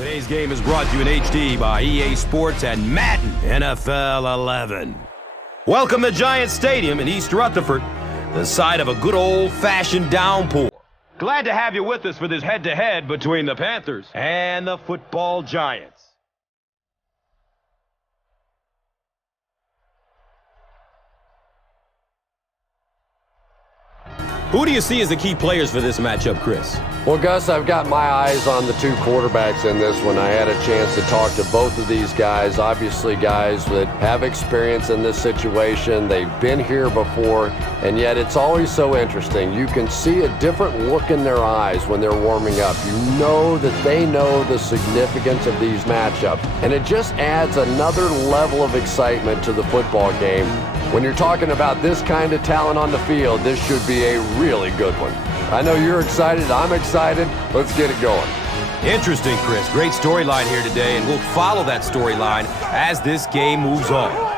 Today's game is brought to you in HD by EA Sports and Madden NFL 11. Welcome to Giant Stadium in East Rutherford, the site of a good old-fashioned downpour. Glad to have you with us for this head-to-head between the Panthers and the football Giants. Who do you see as the key players for this matchup, Chris? Well, Gus, I've got my eyes on the two quarterbacks in this one. I had a chance to talk to both of these guys, obviously guys that have experience in this situation. They've been here before, and yet it's always so interesting. You can see a different look in their eyes when they're warming up. You know that they know the significance of these matchups, and it just adds another level of excitement to the football game. When you're talking about this kind of talent on the field, this should be a really good one. I know you're excited. I'm excited. Let's get it going. Interesting, Chris. Great storyline here today, and we'll follow that storyline as this game moves on.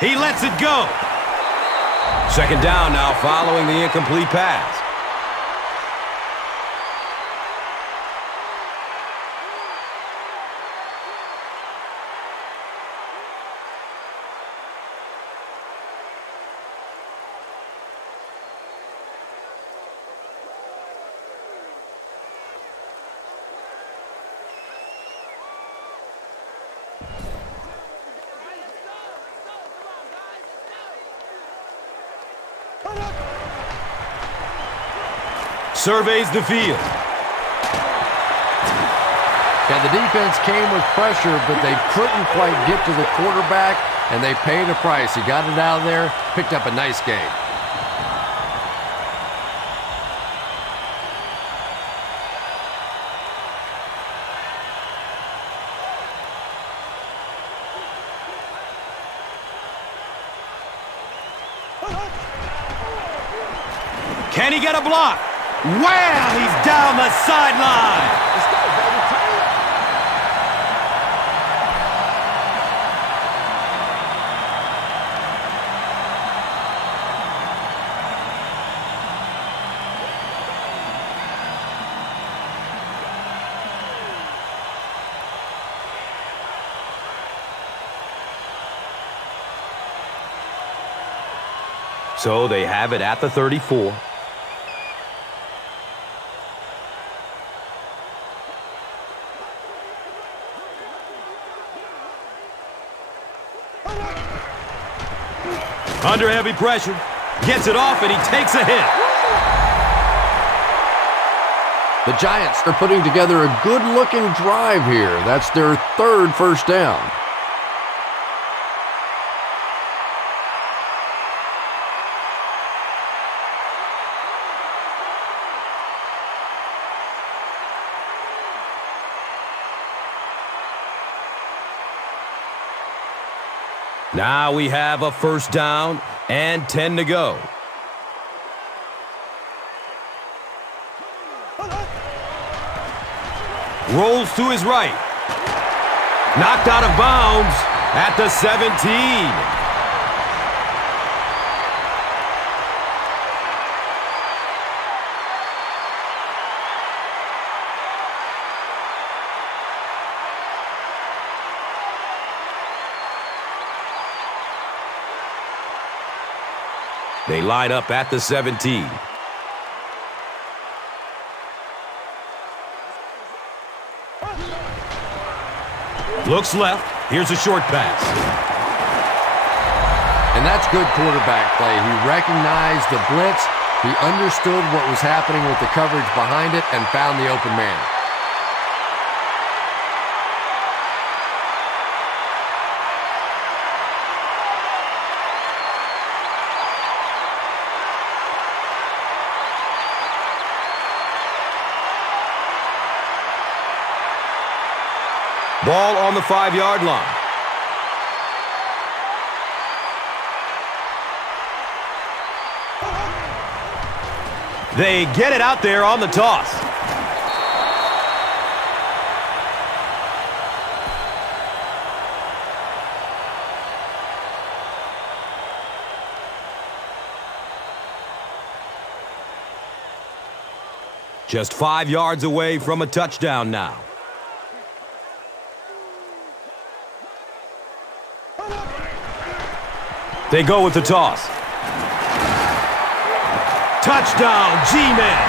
He lets it go. Second down now following the incomplete pass. Surveys the field. Yeah, the defense came with pressure, but they couldn't quite get to the quarterback, and they paid a price. He got it out of there, picked up a nice gain. Can he get a block? Wow, he's down the sideline. So they have it at the 34. Under heavy pressure, gets it off, and he takes a hit. The Giants are putting together a good-looking drive here. That's their third first down. Now we have a first down and 10 to go. Rolls to his right. Knocked out of bounds at the 17. They line up at the 17. Looks left. Here's a short pass. And that's good quarterback play. He recognized the blitz, He understood what was happening with the coverage behind it and found the open man. Ball on the 5-yard line. They get it out there on the toss. Just 5 yards away from a touchdown now. They go with the toss. Touchdown, G-Man.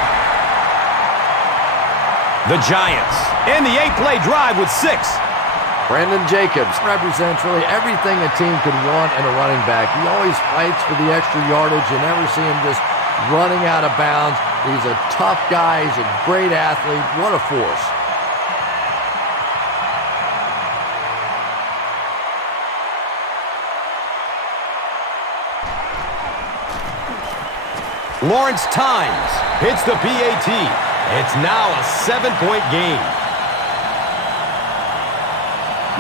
The Giants end the 8-play drive with 6. Brandon Jacobs represents really everything a team could want in a running back. He always fights for the extra yardage. You never see him just running out of bounds. He's a tough guy. He's a great athlete. What a force. Lawrence Tynes hits the PAT. It's now a 7-point game.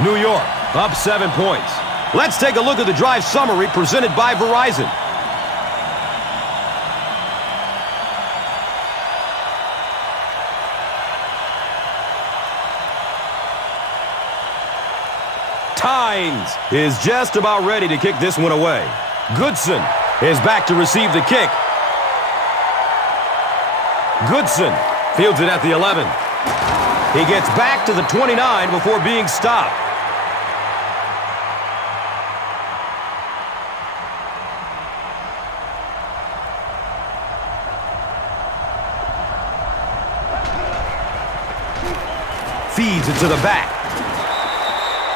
New York up 7 points. Let's take a look at the drive summary presented by Verizon. Tynes is just about ready to kick this one away. Goodson is back to receive the kick. Goodson fields it at the 11. He gets back to the 29 before being stopped. Feeds it to the back.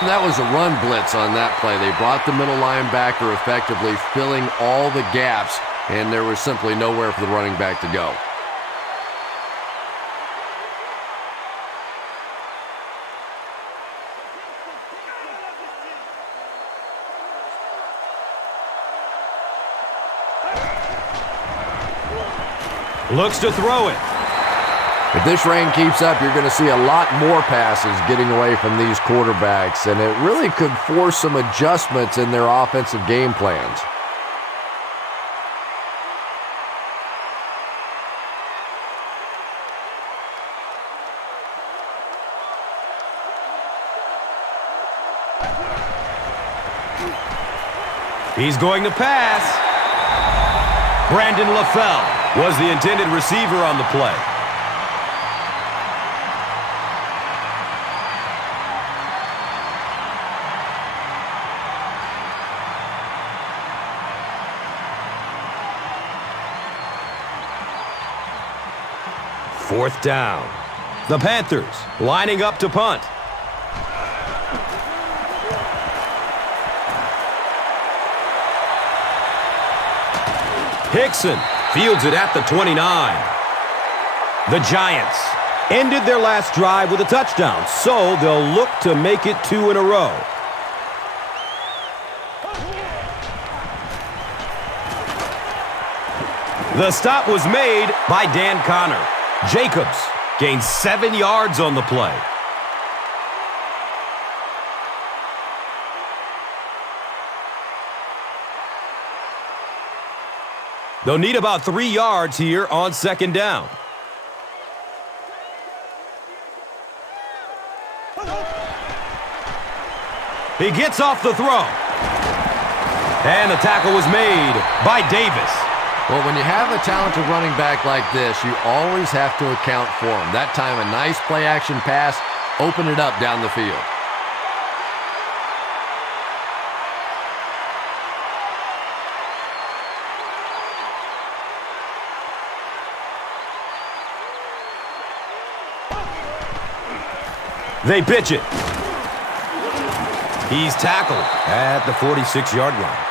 That was a run blitz on that play. They brought the middle linebacker effectively, filling all the gaps, and there was simply nowhere for the running back to go. Looks to throw it. If this rain keeps up, you're going to see a lot more passes getting away from these quarterbacks, and it really could force some adjustments in their offensive game plans. He's going to pass. Brandon LaFell was the intended receiver on the play. Fourth down. The Panthers lining up to punt. Hickson fields it at the 29. The Giants ended their last drive with a touchdown, so they'll look to make it 2 in a row. The stop was made by Dan Connor. Jacobs gained 7 yards on the play. They'll need about 3 yards here on second down. He gets off the throw. And the tackle was made by Davis. Well, when you have a talented running back like this, you always have to account for him. That time, a nice play-action pass opened it up down the field. They pitch it. He's tackled at the 46-yard line.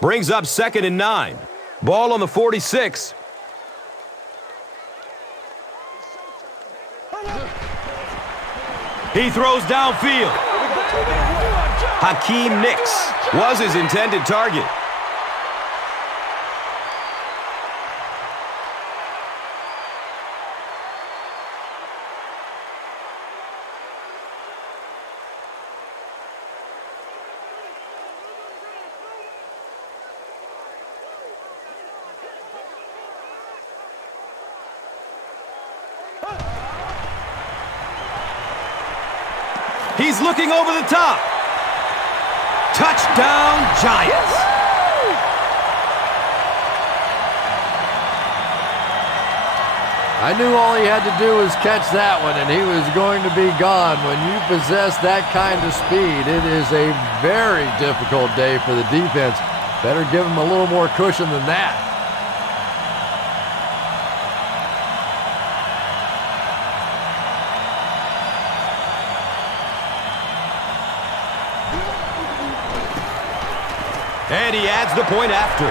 Brings up 2nd and 9. Ball on the 46. He throws downfield. Hakeem Nicks was his intended target. He's looking over the top. Touchdown, Giants. I knew all he had to do was catch that one, and he was going to be gone. When you possess that kind of speed, it is a very difficult day for the defense. Better give him a little more cushion than that. And he adds the point after.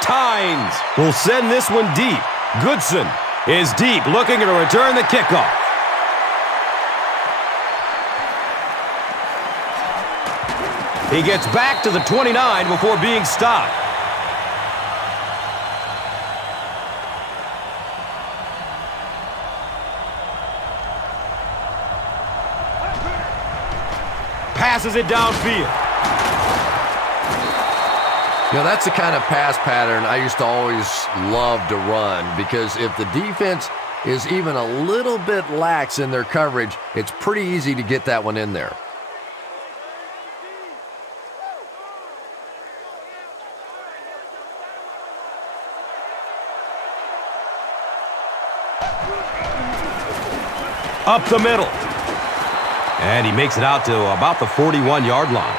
Tynes will send this one deep. Goodson is deep, looking to return the kickoff. He gets back to the 29 before being stopped. Passes it downfield. You know, that's the kind of pass pattern I used to always love to run, because if the defense is even a little bit lax in their coverage, it's pretty easy to get that one in there. Up the middle. And he makes it out to about the 41-yard line.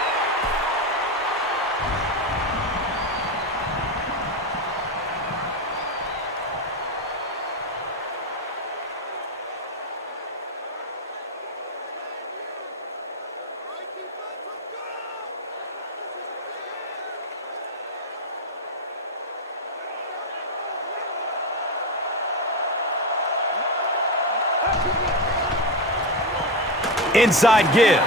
Inside give.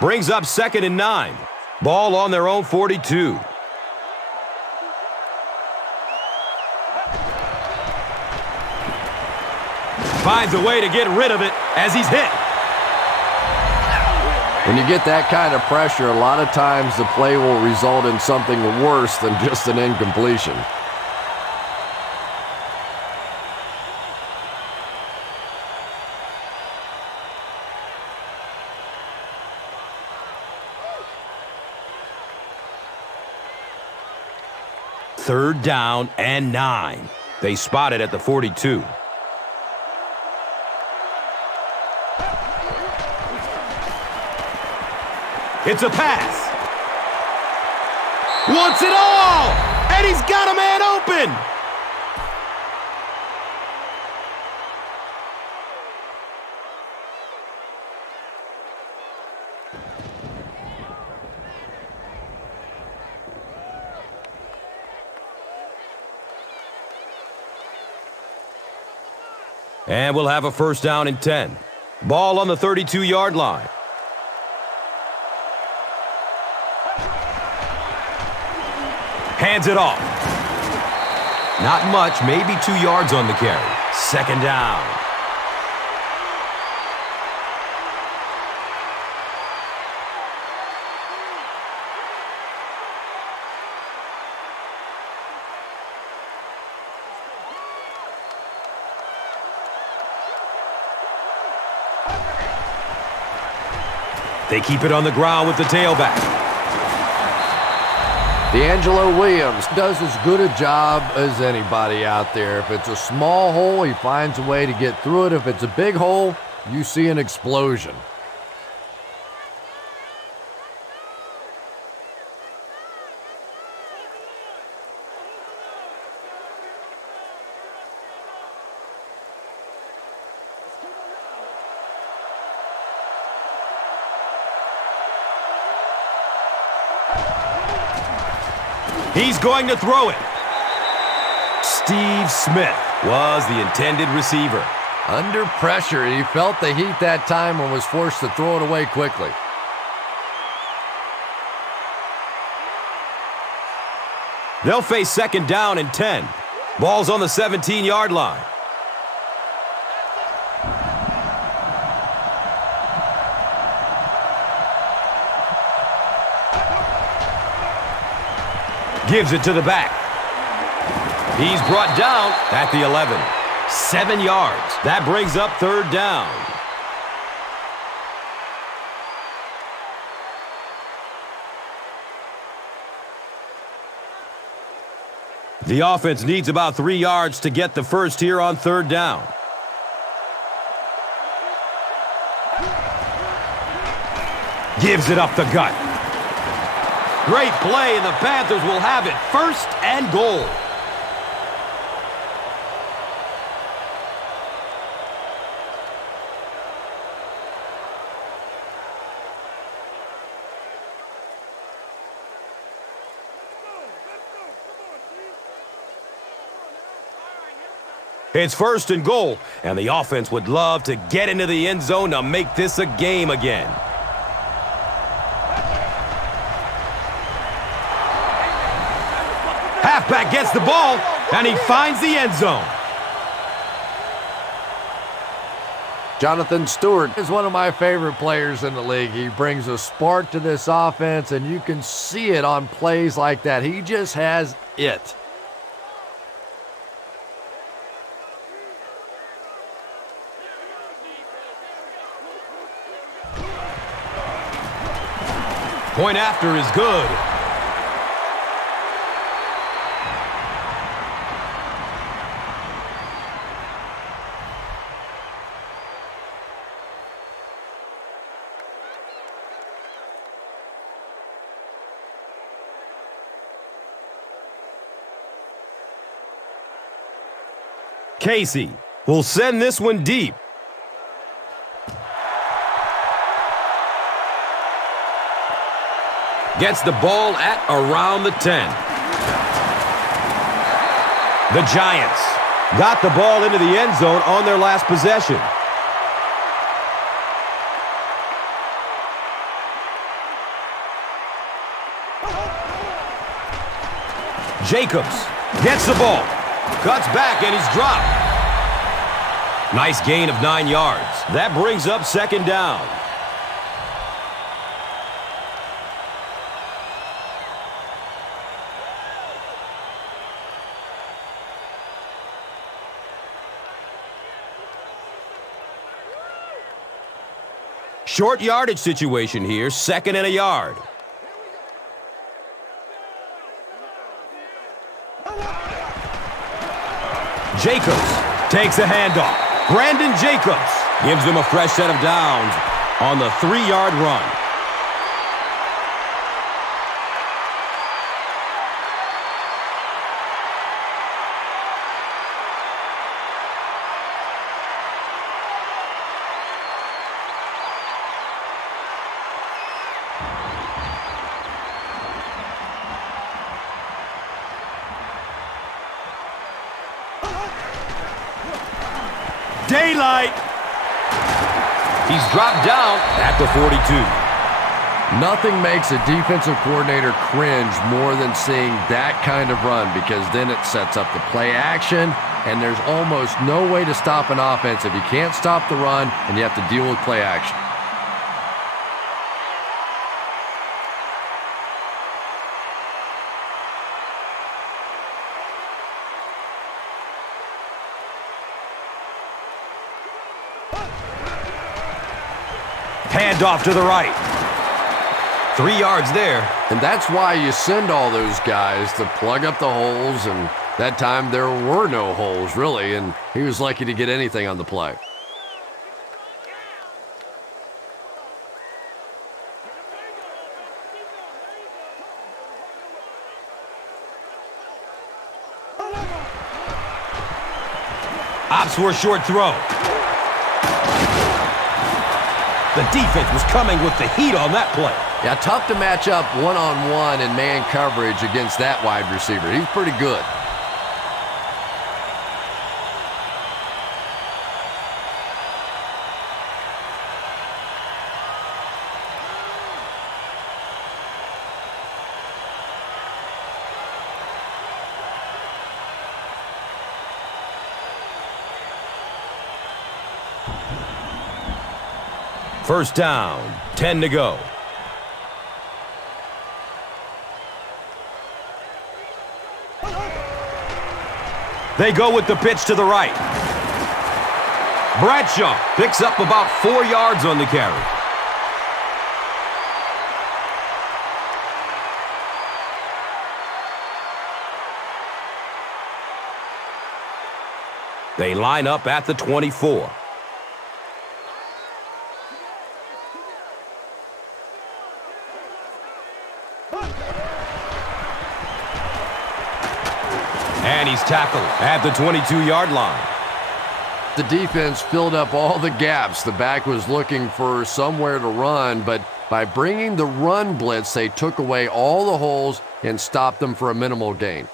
Brings up 2nd and 9. Ball on their own 42. Finds a way to get rid of it as he's hit. When you get that kind of pressure, a lot of times the play will result in something worse than just an incompletion. Third down and 9. They spot it at the 42. It's a pass. Wants it all! And he's got a man open! And we'll have a first down and 10. Ball on the 32-yard line. Hands it off. Not much, maybe 2 yards on the carry. Second down. They keep it on the ground with the tailback. D'Angelo Williams does as good a job as anybody out there. If it's a small hole, he finds a way to get through it. If it's a big hole, you see an explosion. He's going to throw it. Steve Smith was the intended receiver. Under pressure, he felt the heat that time and was forced to throw it away quickly. They'll face second down and 10. Ball's on the 17-yard line. Gives it to the back. He's brought down at the 11. 7 yards. That brings up third down. The offense needs about 3 yards to get the first here on third down. Gives it up the gut. Great play, and the Panthers will have it. First and goal. It's first and goal, and the offense would love to get into the end zone to make this a game again. Halfback gets the ball, and he finds the end zone. Jonathan Stewart is one of my favorite players in the league. He brings a spark to this offense, and you can see it on plays like that. He just has it. Point after is good. Casey will send this one deep. Gets the ball at around the 10. The Giants got the ball into the end zone on their last possession. Jacobs gets the ball. Cuts back and he's dropped. Nice gain of 9 yards. That brings up second down. Short yardage situation here, second and a yard. Jacobs takes a handoff. Brandon Jacobs gives them a fresh set of downs on the 3-yard run. Daylight. He's dropped down at the 42. Nothing makes a defensive coordinator cringe more than seeing that kind of run, because then it sets up the play action, and there's almost no way to stop an offense if you can't stop the run and you have to deal with play action. Handoff to the right. 3 yards there. And that's why you send all those guys to plug up the holes, and that time there were no holes, really, and he was lucky to get anything on the play. Opts for a short throw. The defense was coming with the heat on that play. Yeah, tough to match up one-on-one in man coverage against that wide receiver. He's pretty good. First down, 10 to go. They go with the pitch to the right. Bradshaw picks up about 4 yards on the carry. They line up at the 24. And he's tackled at the 22-yard line. The defense filled up all the gaps. The back was looking for somewhere to run, but by bringing the run blitz, they took away all the holes and stopped them for a minimal gain.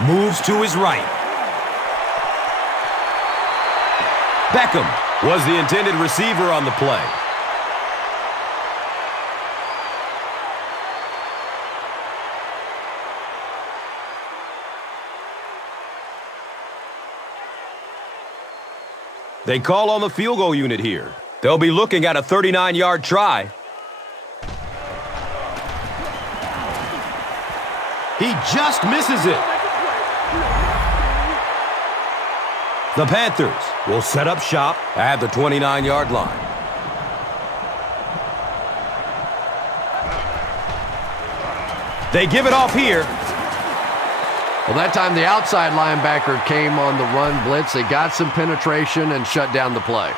Moves to his right. Beckham was the intended receiver on the play. They call on the field goal unit here. They'll be looking at a 39-yard try. He just misses it. The Panthers will set up shop at the 29-yard line. They give it off here. Well, that time the outside linebacker came on the run blitz. They got some penetration and shut down the play.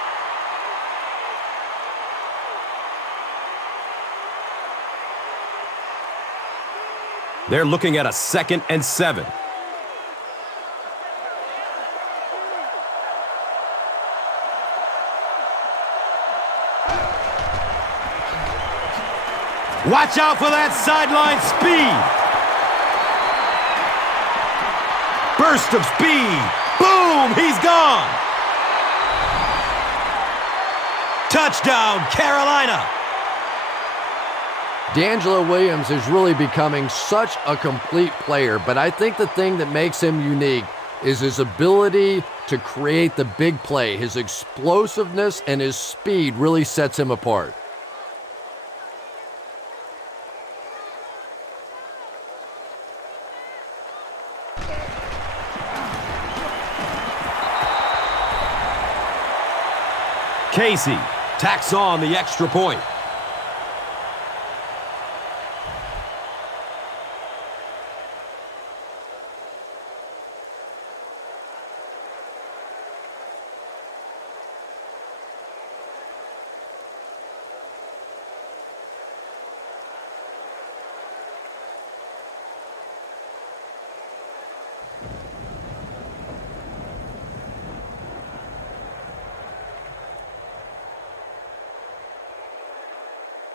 They're looking at a 2nd and 7. Watch out for that sideline speed. Burst of speed. Boom, he's gone. Touchdown, Carolina. DeAngelo Williams is really becoming such a complete player, but I think the thing that makes him unique is his ability to create the big play. His explosiveness and his speed really sets him apart. Casey tacks on the extra point.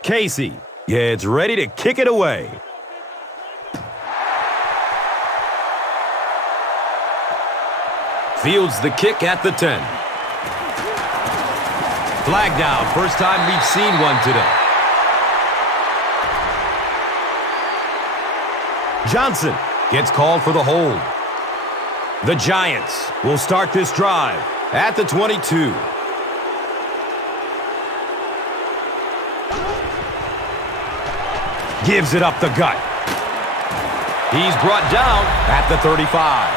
Casey gets ready to kick it away. Fields the kick at the 10. Flag down. First time we've seen one today. Johnson gets called for the hold. The Giants will start this drive at the 22. Gives it up the gut. He's brought down at the 35.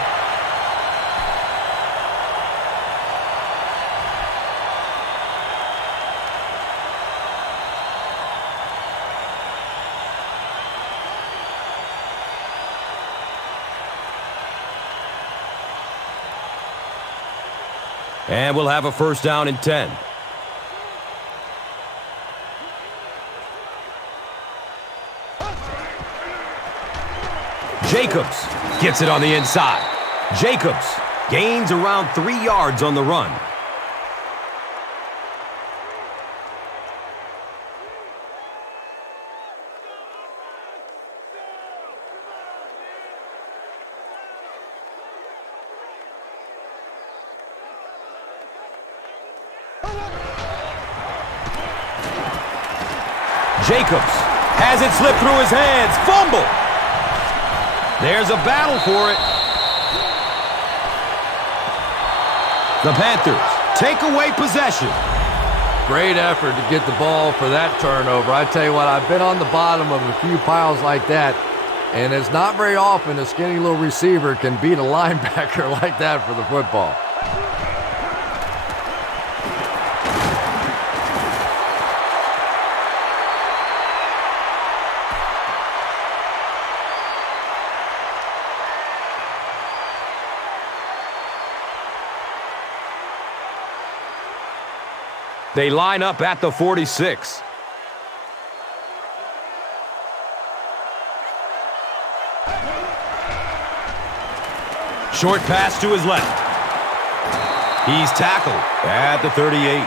And we'll have a first down and 10. Jacobs gets it on the inside. Jacobs gains around 3 yards on the run. Jacobs has it slip through his hands. Fumble. There's a battle for it. The Panthers take away possession. Great effort to get the ball for that turnover. I tell you what, I've been on the bottom of a few piles like that, and it's not very often a skinny little receiver can beat a linebacker like that for the football. They line up at the 46. Short pass to his left. He's tackled at the 38.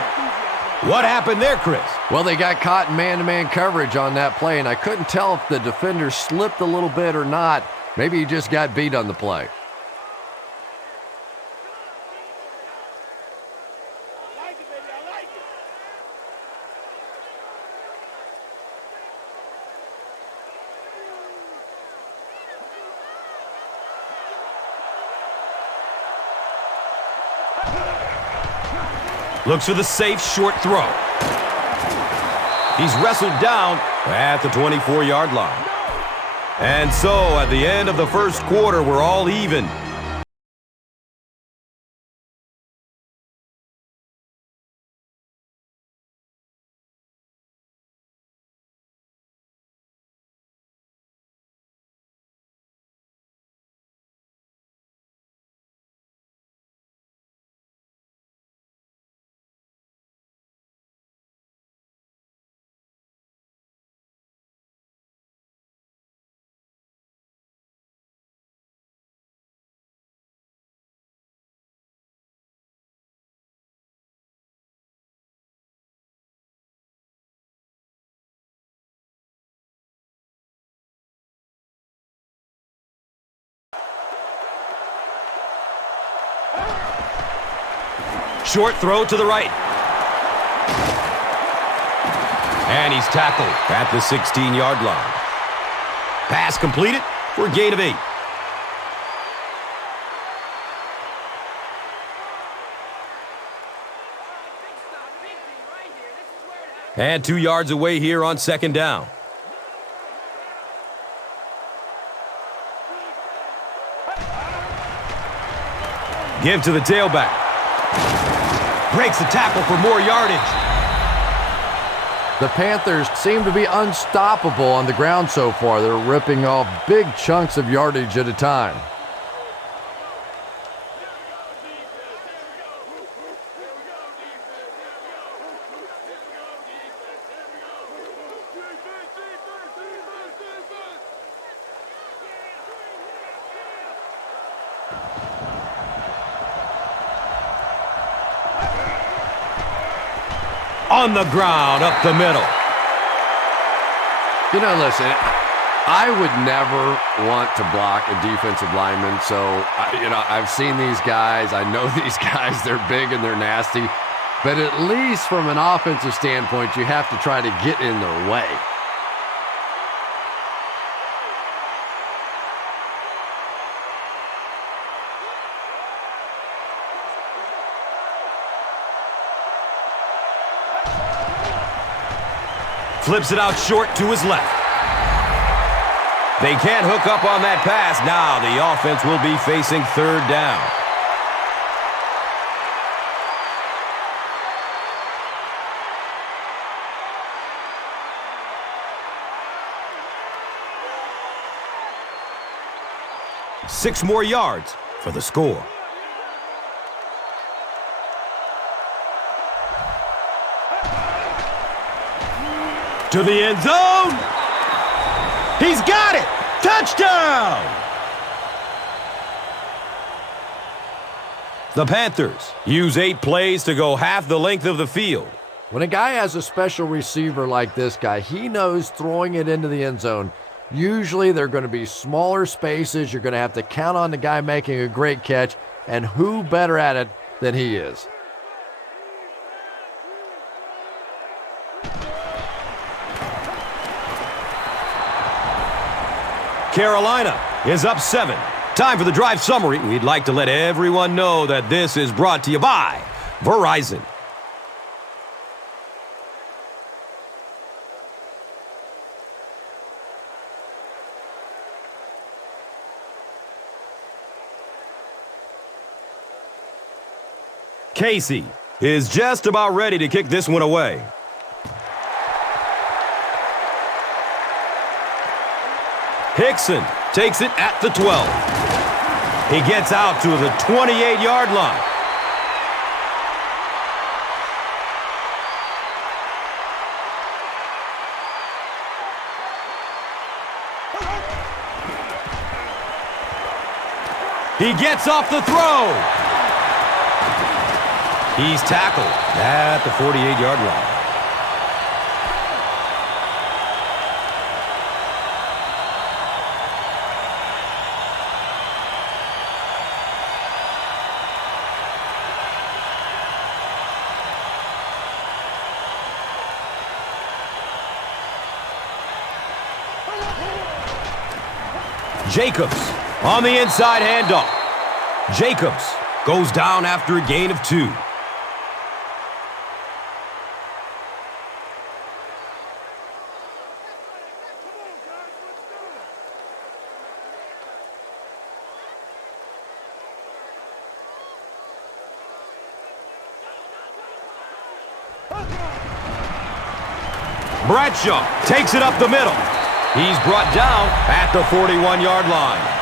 What happened there, Chris? Well, they got caught in man-to-man coverage on that play, and I couldn't tell if the defender slipped a little bit or not. Maybe he just got beat on the play. Looks for the safe short throw. He's wrestled down at the 24-yard line. And so, at the end of the first quarter, we're all even. Short throw to the right. And he's tackled at the 16-yard line. Pass completed for a gain of 8. And 2 yards away here on second down. Give to the tailback. Breaks the tackle for more yardage. The Panthers seem to be unstoppable on the ground so far. They're ripping off big chunks of yardage at a time. On the ground, up the middle. You know, listen, I would never want to block a defensive lineman. So, I've seen these guys. I know these guys. They're big and they're nasty. But at least from an offensive standpoint, you have to try to get in their way. Flips it out short to his left. They can't hook up on that pass. Now the offense will be facing third down. Six more yards for the score. to the end zone. He's got it. Touchdown. The Panthers use 8 plays to go half the length of the field. When a guy has a special receiver like this guy, he knows throwing it into the end zone. Usually they're going to be smaller spaces. You're going to have to count on the guy making a great catch, and who better at it than he is. Carolina is up 7. Time for the drive summary. We'd like to let everyone know that this is brought to you by Verizon. Casey is just about ready to kick this one away. Hickson takes it at the 12. He gets out to the 28-yard line. He gets off the throw. He's tackled at the 48-yard line. Jacobs on the inside handoff. Jacobs goes down after a gain of 2. Bradshaw takes it up the middle. He's brought down at the 41-yard line.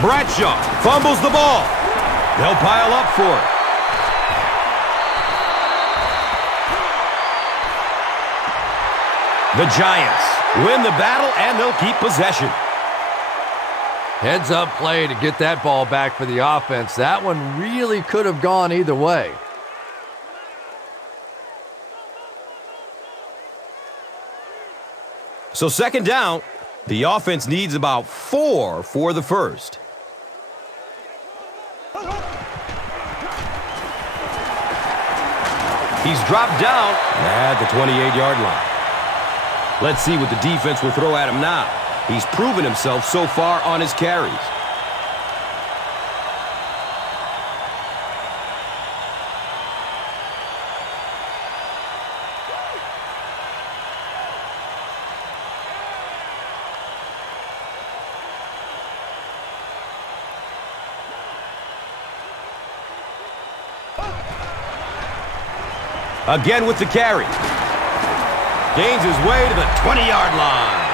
Bradshaw fumbles the ball. They'll pile up for it. The Giants win the battle, and they'll keep possession. Heads up play to get that ball back for the offense. That one really could have gone either way. So second down, the offense needs about 4 for the first. He's dropped down at the 28-yard line. Let's see what the defense will throw at him now. He's proven himself so far on his carries. Again with the carry. Gains his way to the 20-yard line.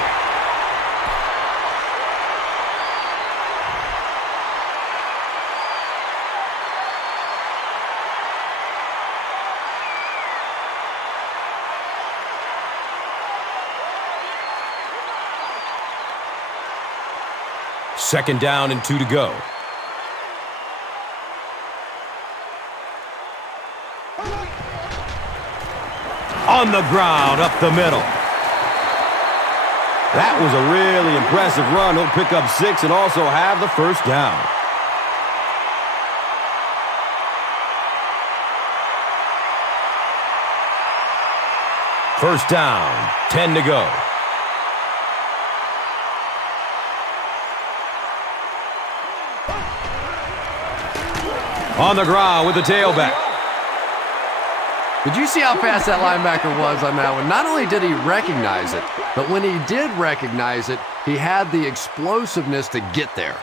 Second down and 2 to go. On the ground, up the middle. That was a really impressive run. He'll pick up 6 and also have the first down. First down, 10 to go. On the ground with the tailback. Did you see how fast that linebacker was on that one? Not only did he recognize it, but when he did recognize it, he had the explosiveness to get there.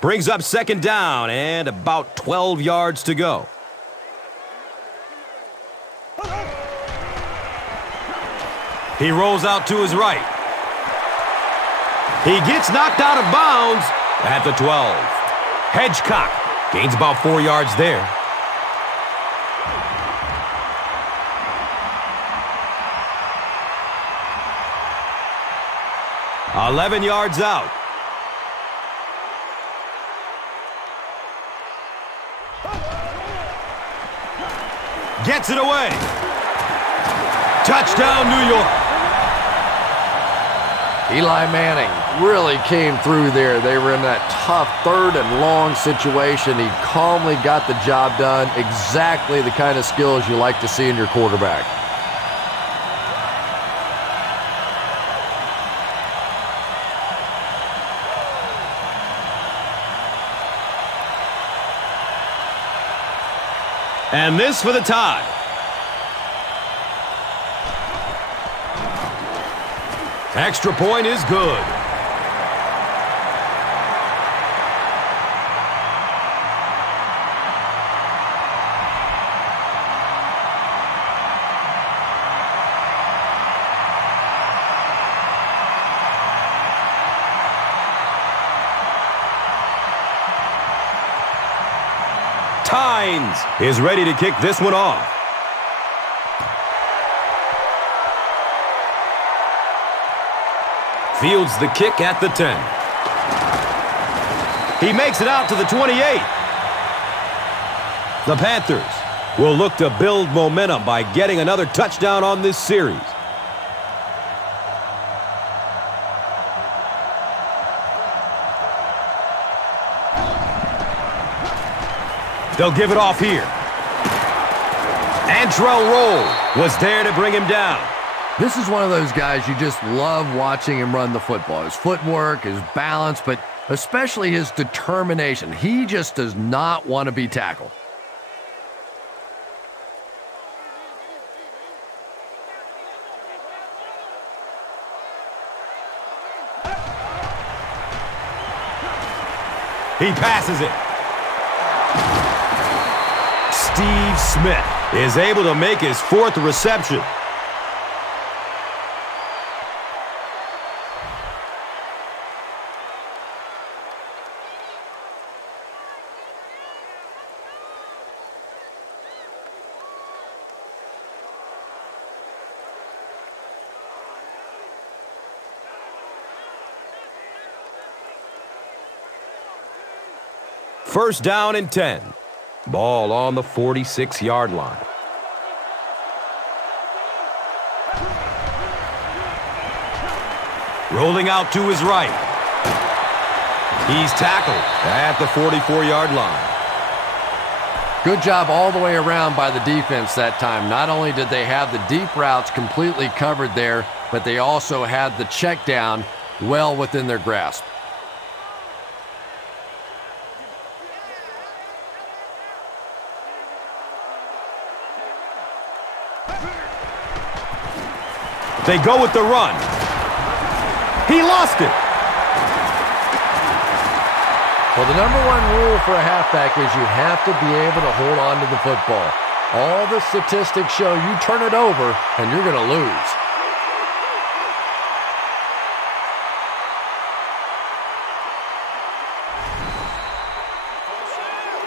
Brings up second down and about 12 yards to go. He rolls out to his right. He gets knocked out of bounds at the 12. Hedgecock gains about 4 yards there. $11 yards out. Gets it away. Touchdown, New York. Eli Manning really came through there. They were in that tough third and long situation. He calmly got the job done. Exactly the kind of skills you like to see in your quarterback. And this for the tie. Extra point is good. Tynes is ready to kick this one off. Fields the kick at the 10. He makes it out to the 28. The Panthers will look to build momentum by getting another touchdown on this series. They'll give it off here. Antrell Roll was there to bring him down. This is one of those guys you just love watching him run the football. His footwork, his balance, but especially his determination. He just does not want to be tackled. He passes it. Steve Smith is able to make his fourth reception. First down and 10. Ball on the 46-yard line. Rolling out to his right. He's tackled at the 44-yard line. Good job all the way around by the defense that time. Not only did they have the deep routes completely covered there, but they also had the check down well within their grasp. They go with the run. He lost it. Well, the number one rule for a halfback is you have to be able to hold on to the football. All the statistics show you turn it over and you're going to lose.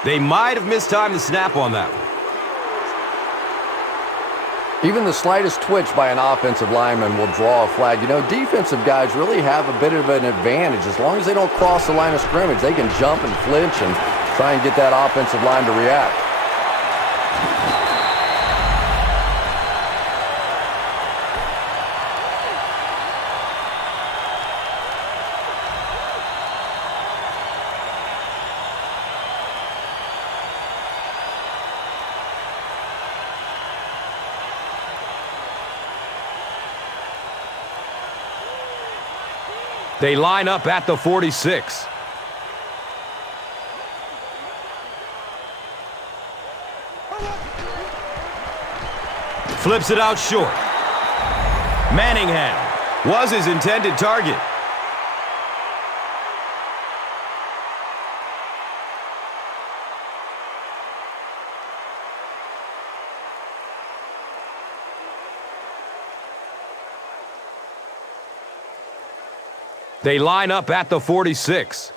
They might have mistimed the snap on that one. Even the slightest twitch by an offensive lineman will draw a flag. You know, defensive guys really have a bit of an advantage. As long as they don't cross the line of scrimmage, they can jump and flinch and try and get that offensive line to react. They line up at the 46. Flips it out short. Manningham was his intended target. They line up at the 46.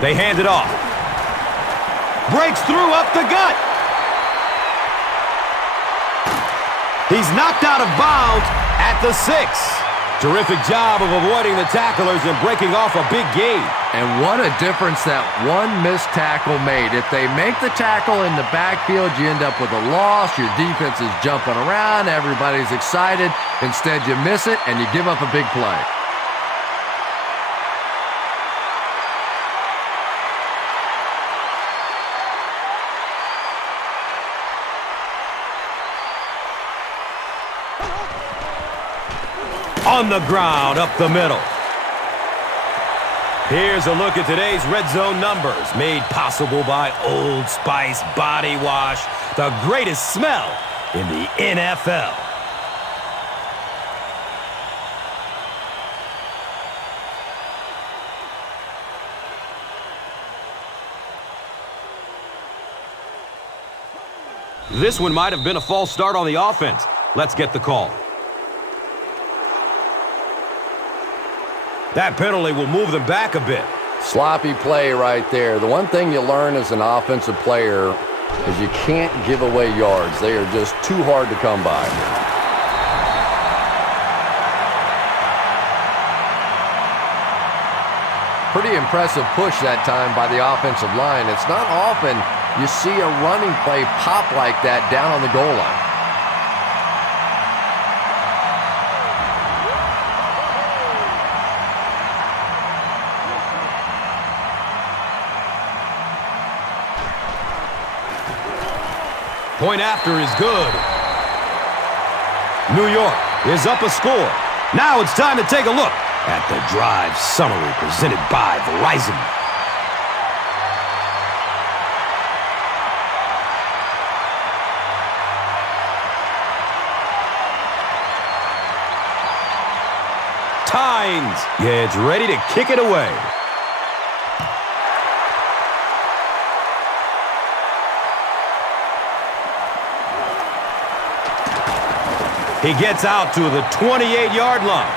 They hand it off. Breaks through up the gut. He's knocked out of bounds at the 6. Terrific job of avoiding the tacklers and breaking off a big gain. And what a difference that one missed tackle made. If they make the tackle in the backfield, you end up with a loss. Your defense is jumping around. Everybody's excited. Instead, you miss it, and you give up a big play. On the ground, up the middle. Here's a look at today's red zone numbers, made possible by Old Spice Body Wash, the greatest smell in the NFL. This one might have been a false start on the offense. Let's get the call. That penalty will move them back a bit. Sloppy play right there. The one thing you learn as an offensive player is you can't give away yards. They are just too hard to come by. Pretty impressive push that time by the offensive line. It's not often you see a running play pop like that down on the goal line. Point after is good. New York is up a score. Now it's time to take a look at the drive summary presented by Verizon. Tynes gets ready to kick it away. He gets out to the 28-yard line.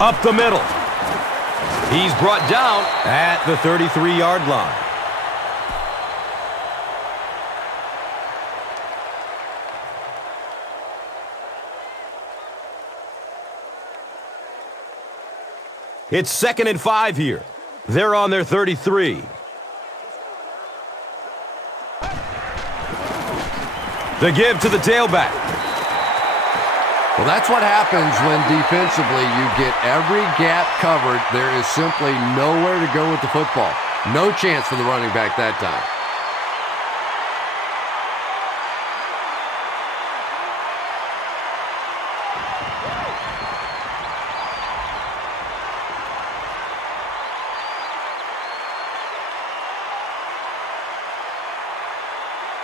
Up the middle. He's brought down at the 33-yard line. It's 2nd and 5 here. They're on their 33. The give to the tailback. Well, that's what happens when defensively you get every gap covered. There is simply nowhere to go with the football. No chance for the running back that time.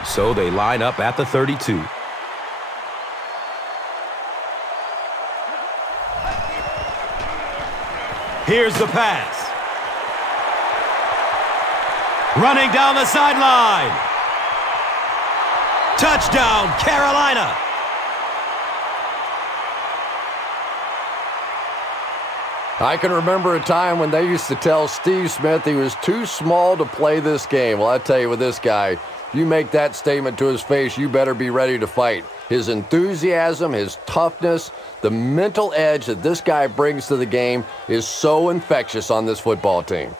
So they line up at the 32. Here's the pass. Running down the sideline. Touchdown, Carolina. I can remember a time when they used to tell Steve Smith he was too small to play this game. Well, I tell you, with this guy, if you make that statement to his face, you better be ready to fight. His enthusiasm, his toughness, the mental edge that this guy brings to the game is so infectious on this football team.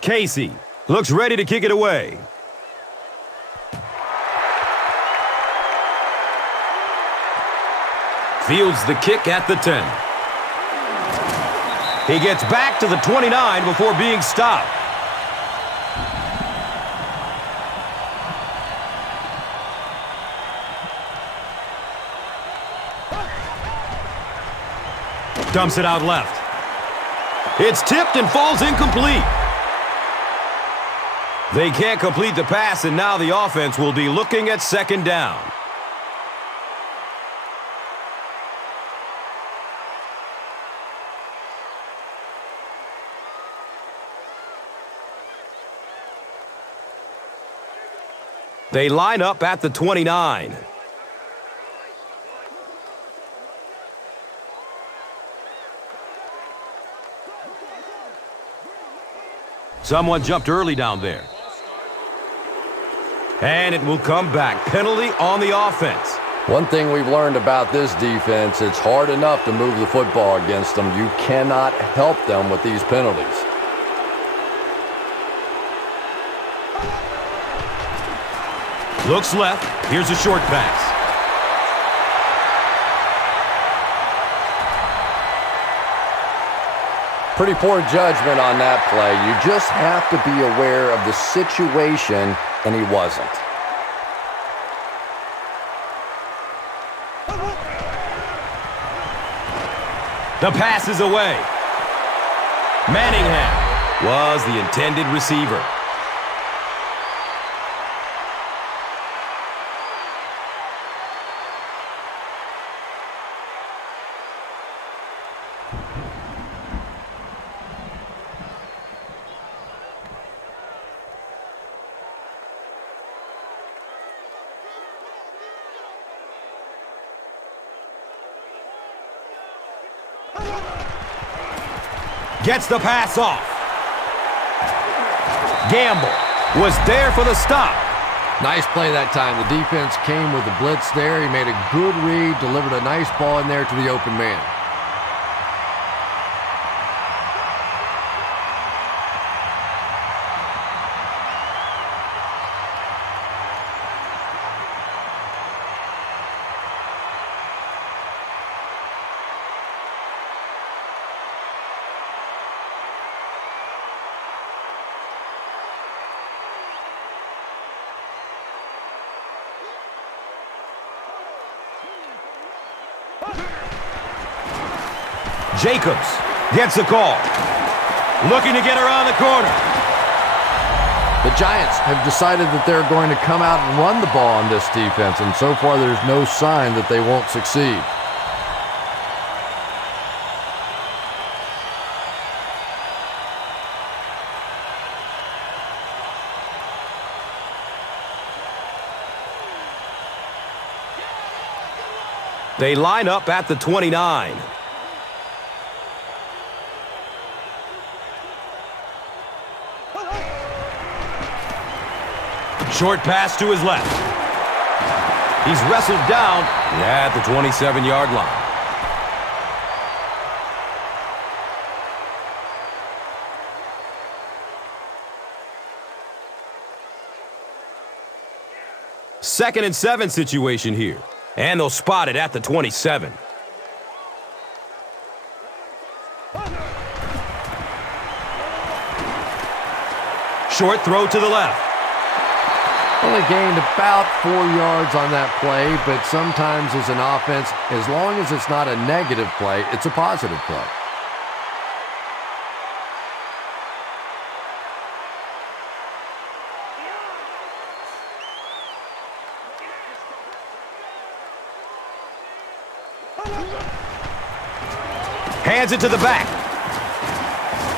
Casey looks ready to kick it away. Fields the kick at the 10. He gets back to the 29 before being stopped. Dumps it out left. It's tipped and falls incomplete. They can't complete the pass, and now the offense will be looking at second down. They line up at the 29. Someone jumped early down there. And it will come back. Penalty on the offense. One thing we've learned about this defense, it's hard enough to move the football against them. You cannot help them with these penalties. Looks left. Here's a short pass. Pretty poor judgment on that play. You just have to be aware of the situation, and he wasn't. The pass is away. Manningham was the intended receiver. Gets the pass off. Gamble was there for the stop. Nice play that time. The defense came with the blitz there. He made a good read, delivered a nice ball in there to the open man. Jacobs gets the call. Looking to get around the corner. The Giants have decided that they're going to come out and run the ball on this defense, and so far there's no sign that they won't succeed. They line up at the 29. Short pass to his left. He's wrestled down at the 27-yard line. Second and 7 situation here. And they'll spot it at the 27. Short throw to the left. Only gained about 4 yards on that play, but sometimes as an offense, as long as it's not a negative play, it's a positive play. Hands it to the back.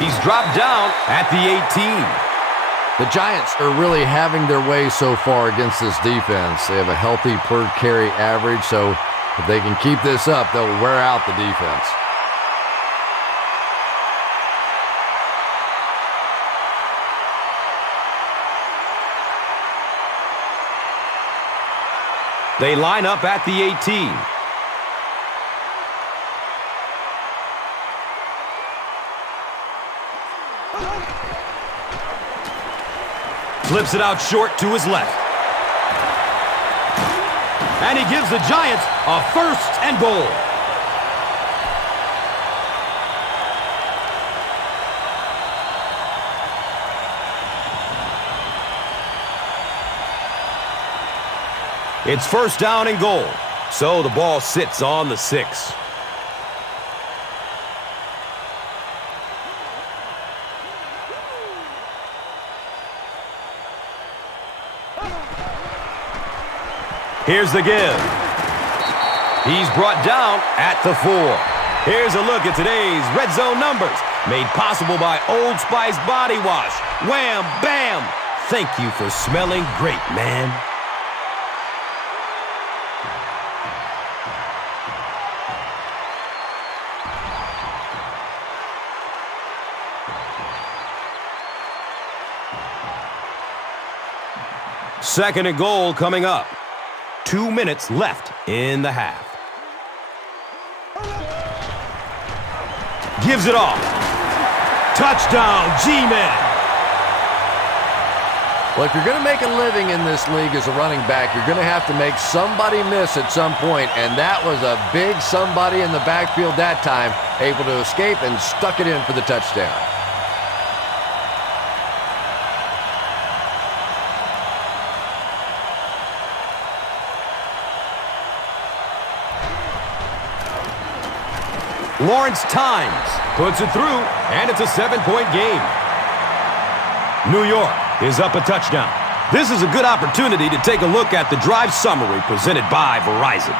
He's dropped down at the 18. The Giants are really having their way so far against this defense. They have a healthy per carry average, so if they can keep this up, they'll wear out the defense. They line up at the 18. Flips it out short to his left. And he gives the Giants a 1st and goal. It's first down and goal. So the ball sits on the 6. Here's the give. He's brought down at the 4. Here's a look at today's red zone numbers, made possible by Old Spice Body Wash. Wham, bam! Thank you for smelling great, man. Second and goal coming up. 2 minutes left in the half. Gives it off. Touchdown, G-Man. Well, if you're going to make a living in this league as a running back, you're going to have to make somebody miss at some point, and that was a big somebody in the backfield that time, able to escape and stuck it in for the touchdown. Lawrence Times puts it through, and it's a 7-point game. New York is up a touchdown. This is a good opportunity to take a look at the drive summary presented by Verizon.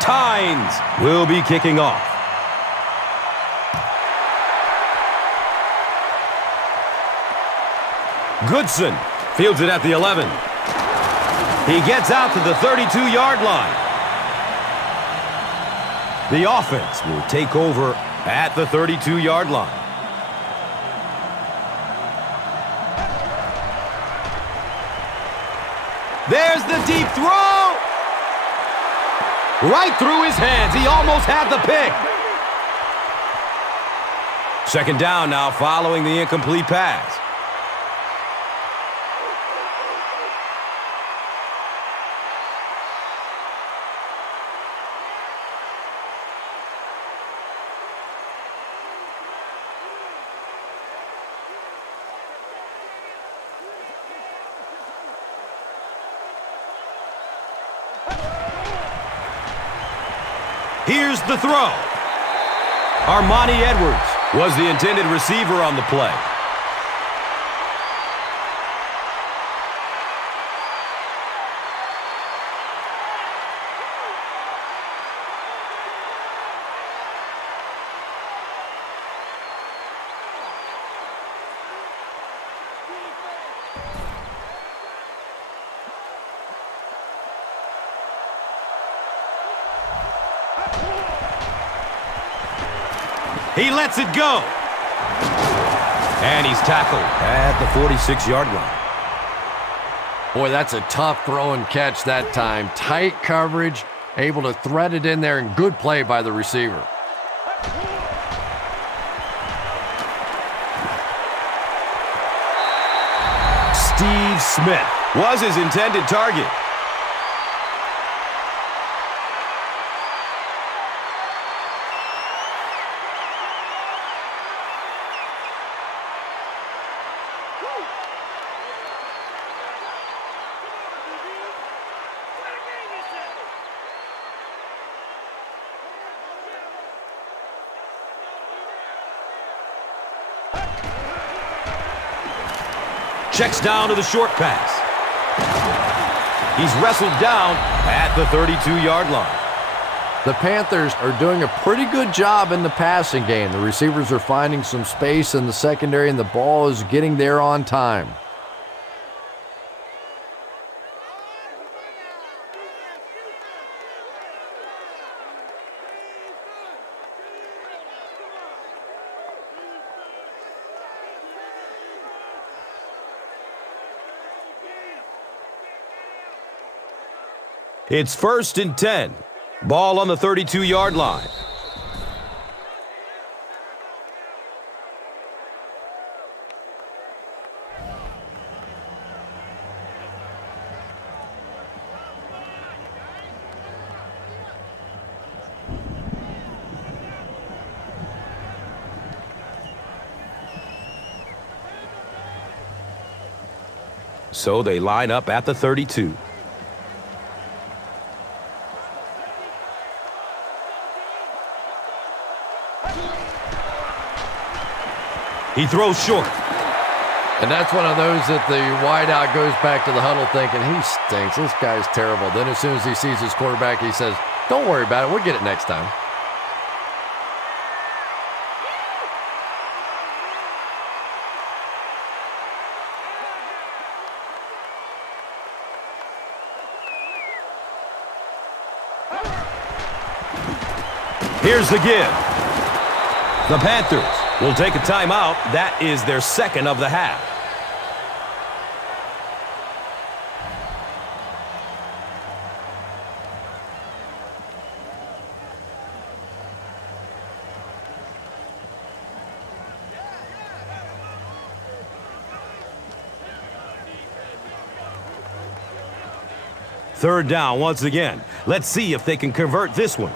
Tynes will be kicking off. Goodson fields it at the 11. He gets out to the 32-yard line. The offense will take over at the 32-yard line. There's the deep throw! Right through his hands. He almost had the pick. Second down now following the incomplete pass. Here's the throw. Armani Edwards was the intended receiver on the play. He lets it go. And he's tackled at the 46-yard line. Boy, that's a tough throw and catch that time. Tight coverage, able to thread it in there, and good play by the receiver. Steve Smith was his intended target. Checks down to the short pass. He's wrestled down at the 32-yard line. The Panthers are doing a pretty good job in the passing game. The receivers are finding some space in the secondary, and the ball is getting there on time. It's 1st and 10. Ball on the 32-yard line. So they line up at the 32. He throws short. And that's one of those that the wideout goes back to the huddle thinking, he stinks. This guy's terrible. Then as soon as he sees his quarterback, he says, don't worry about it. We'll get it next time. Here's the give. The Panthers will take a timeout. That is their second of the half. Third down once again. Let's see if they can convert this one.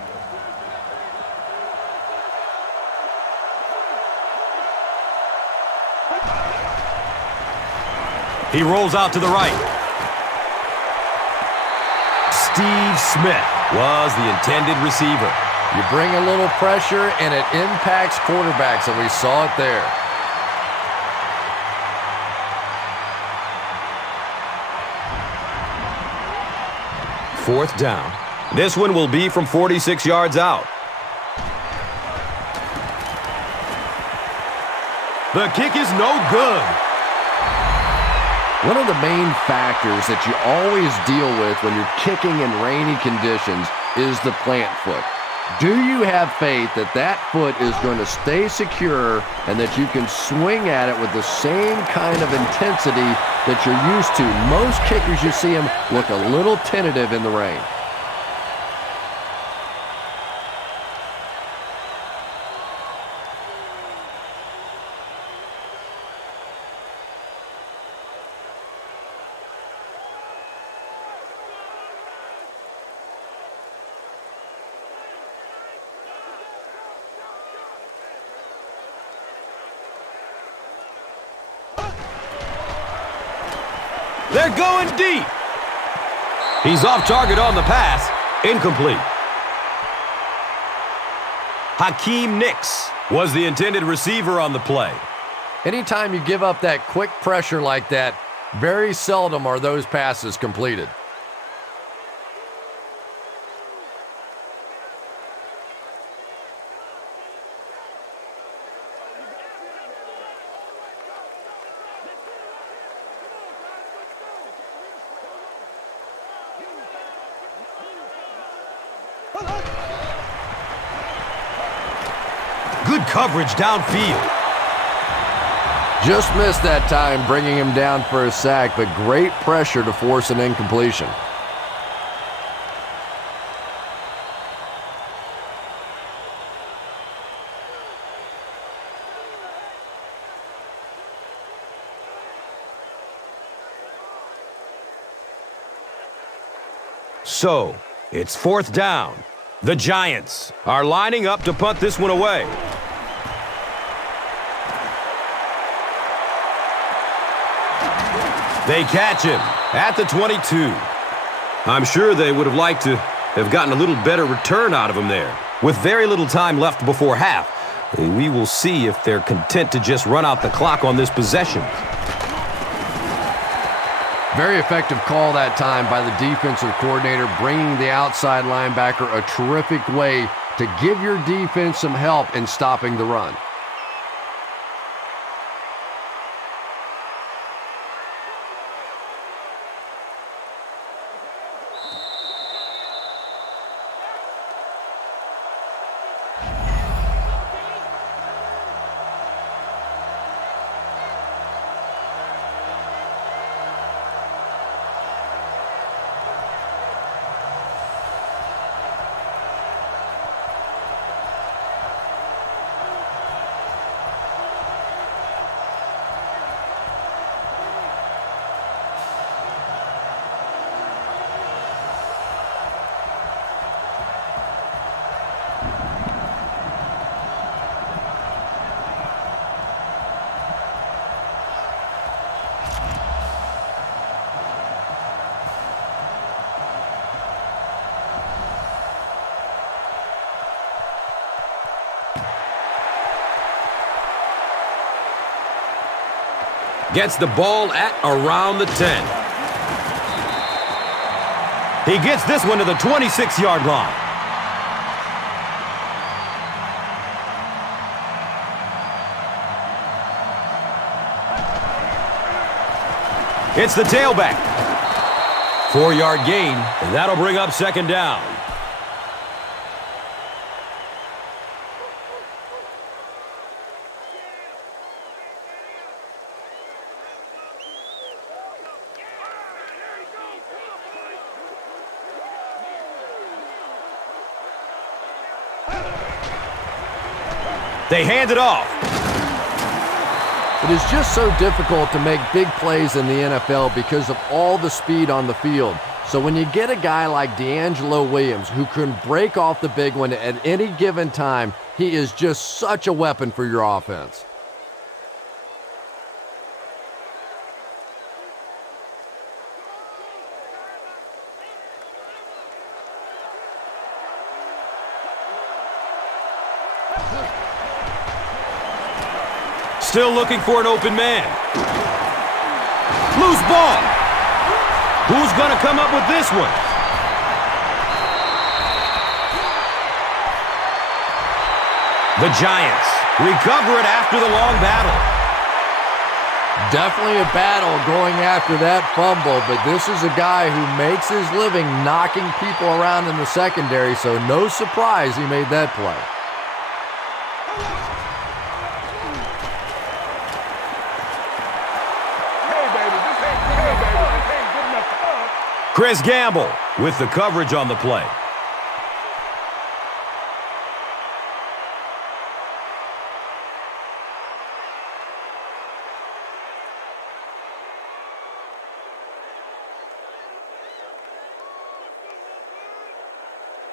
He rolls out to the right. Steve Smith was the intended receiver. You bring a little pressure, and it impacts quarterbacks, and we saw it there. Fourth down. This one will be from 46 yards out. The kick is no good. One of the main factors that you always deal with when you're kicking in rainy conditions is the plant foot. Do you have faith that that foot is going to stay secure and that you can swing at it with the same kind of intensity that you're used to? Most kickers, you see them look a little tentative in the rain. They're going deep. He's off target on the pass. Incomplete. Hakeem Nicks was the intended receiver on the play. Anytime you give up that quick pressure like that, very seldom are those passes completed. Good coverage downfield. Just missed that time, bringing him down for a sack, but great pressure to force an incompletion. So, it's fourth down. The Giants are lining up to punt this one away. They catch him at the 22. I'm sure they would have liked to have gotten a little better return out of him there. With very little time left before half, we will see if they're content to just run out the clock on this possession. Very effective call that time by the defensive coordinator, bringing the outside linebacker a terrific way to give your defense some help in stopping the run. Gets the ball at around the 10. He gets this one to the 26-yard line. It's the tailback. 4-yard gain, and that'll bring up second down. They hand it off. It is just so difficult to make big plays in the NFL because of all the speed on the field. So when you get a guy like D'Angelo Williams who can break off the big one at any given time, he is just such a weapon for your offense. Still looking for an open man. Loose ball. Who's going to come up with this one? The Giants recover it after the long battle. Definitely a battle going after that fumble, but this is a guy who makes his living knocking people around in the secondary, so no surprise he made that play. Chris Gamble with the coverage on the play.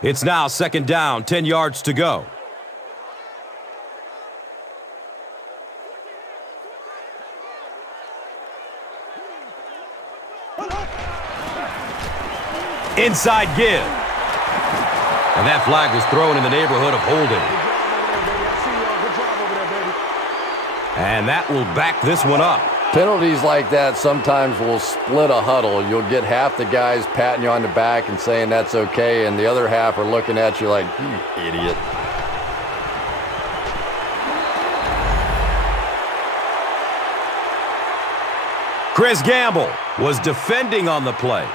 It's now second down, 10 yards to go. Inside give. And that flag was thrown in the neighborhood of holding. And that will back this one up. Penalties like that sometimes will split a huddle. You'll get half the guys patting you on the back and saying that's okay, and the other half are looking at you like, you idiot. Chris Gamble was defending on the play.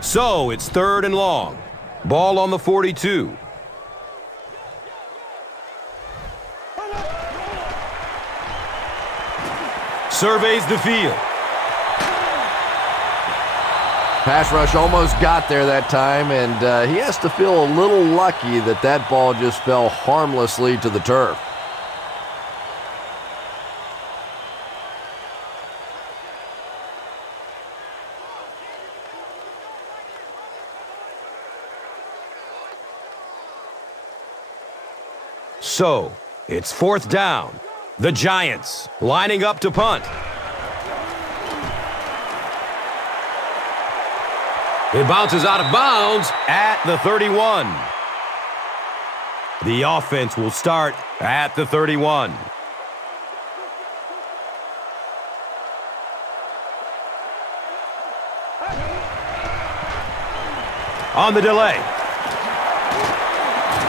So it's third and long. Ball on the 42. Surveys the field. Pass rush almost got there that time, and he has to feel a little lucky that that ball just fell harmlessly to the turf. So, it's fourth down. The Giants lining up to punt. It bounces out of bounds at the 31. The offense will start at the 31. On the delay.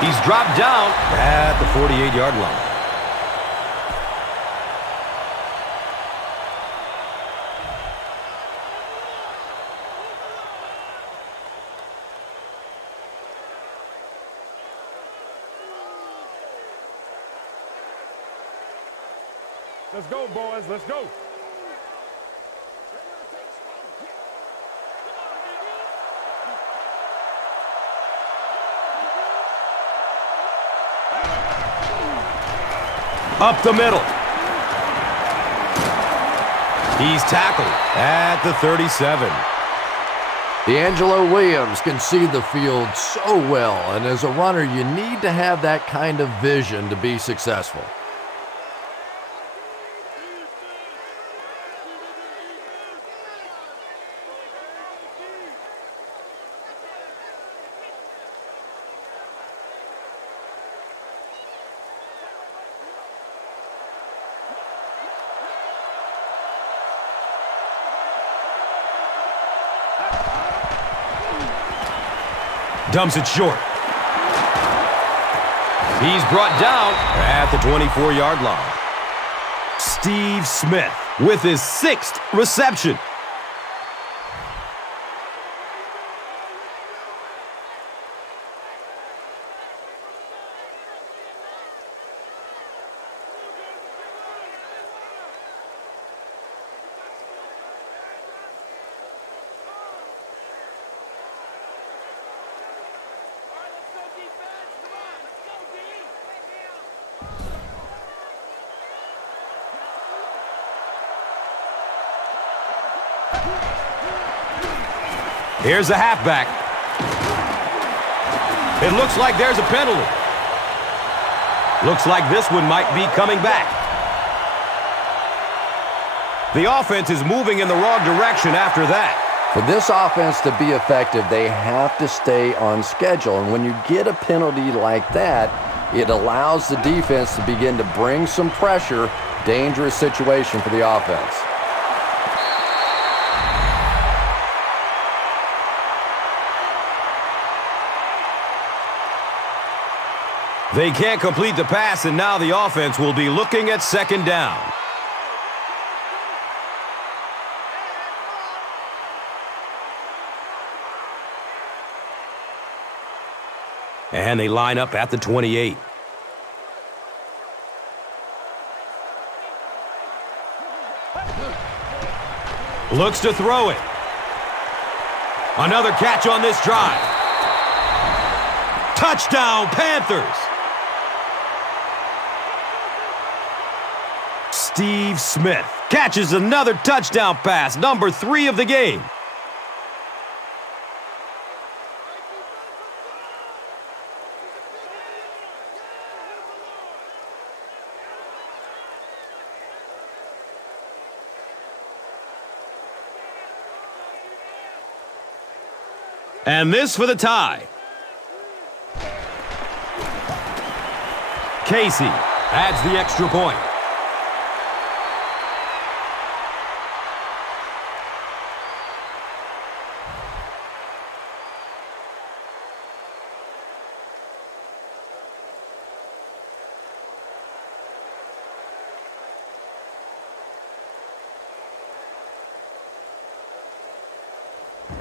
He's dropped down at the 48-yard line. Let's go, boys. Let's go. Up the middle. He's tackled at the 37. D'Angelo Williams can see the field so well, and as a runner, you need to have that kind of vision to be successful. Dumps it short. He's brought down at the 24-yard line. Steve Smith with his 6th reception. Here's the halfback. It looks like there's a penalty. Looks like this one might be coming back. The offense is moving in the wrong direction after that. For this offense to be effective, they have to stay on schedule. And when you get a penalty like that, it allows the defense to begin to bring some pressure. Dangerous situation for the offense. They can't complete the pass, and now the offense will be looking at 2nd down. And they line up at the 28. Looks to throw it. Another catch on this drive. Touchdown, Panthers! Steve Smith catches another touchdown pass, number 3 of the game. And this for the tie. Casey adds the extra point.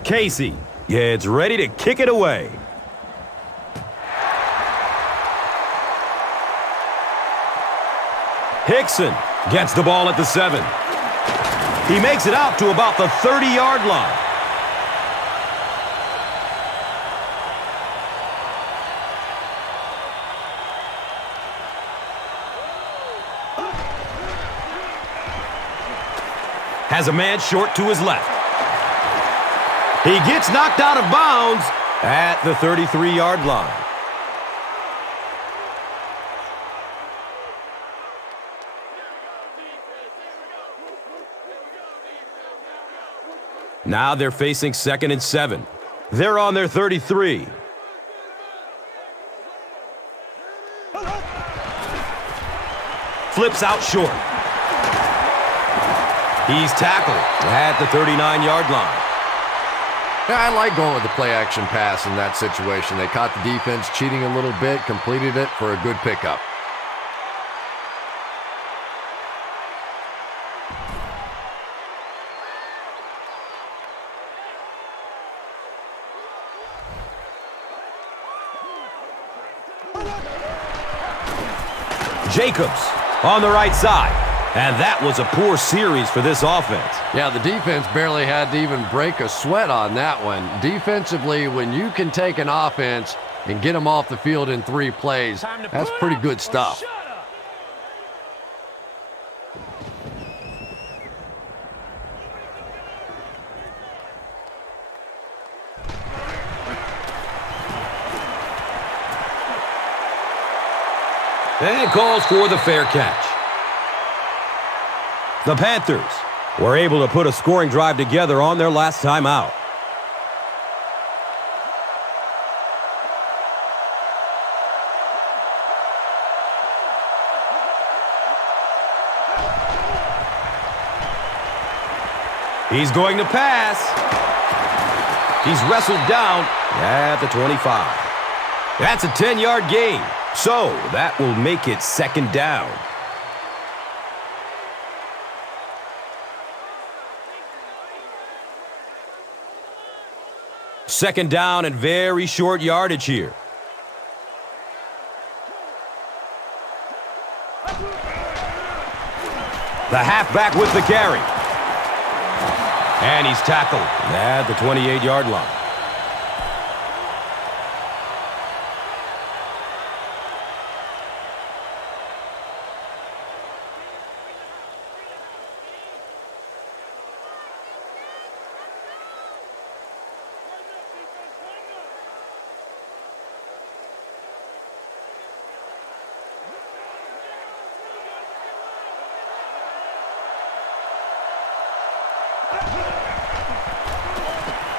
Casey gets ready to kick it away. Hickson gets the ball at the 7. He makes it out to about the 30-yard line. Has a man short to his left. He gets knocked out of bounds at the 33-yard line. Now they're facing 2nd and 7. They're on their 33. Flips out short. He's tackled at the 39-yard line. Yeah, I like going with the play-action pass in that situation. They caught the defense cheating a little bit, completed it for a good pickup. Jacobs on the right side. And that was a poor series for this offense. Yeah, the defense barely had to even break a sweat on that one. Defensively, when you can take an offense and get them off the field in 3 plays, that's pretty good stuff. And it calls for the fair catch. The Panthers were able to put a scoring drive together on their last time out. He's going to pass. He's wrestled down at the 25. That's a 10-yard gain. So that will make it second down. Second down and very short yardage here. The halfback with the carry. And he's tackled at the 28-yard line.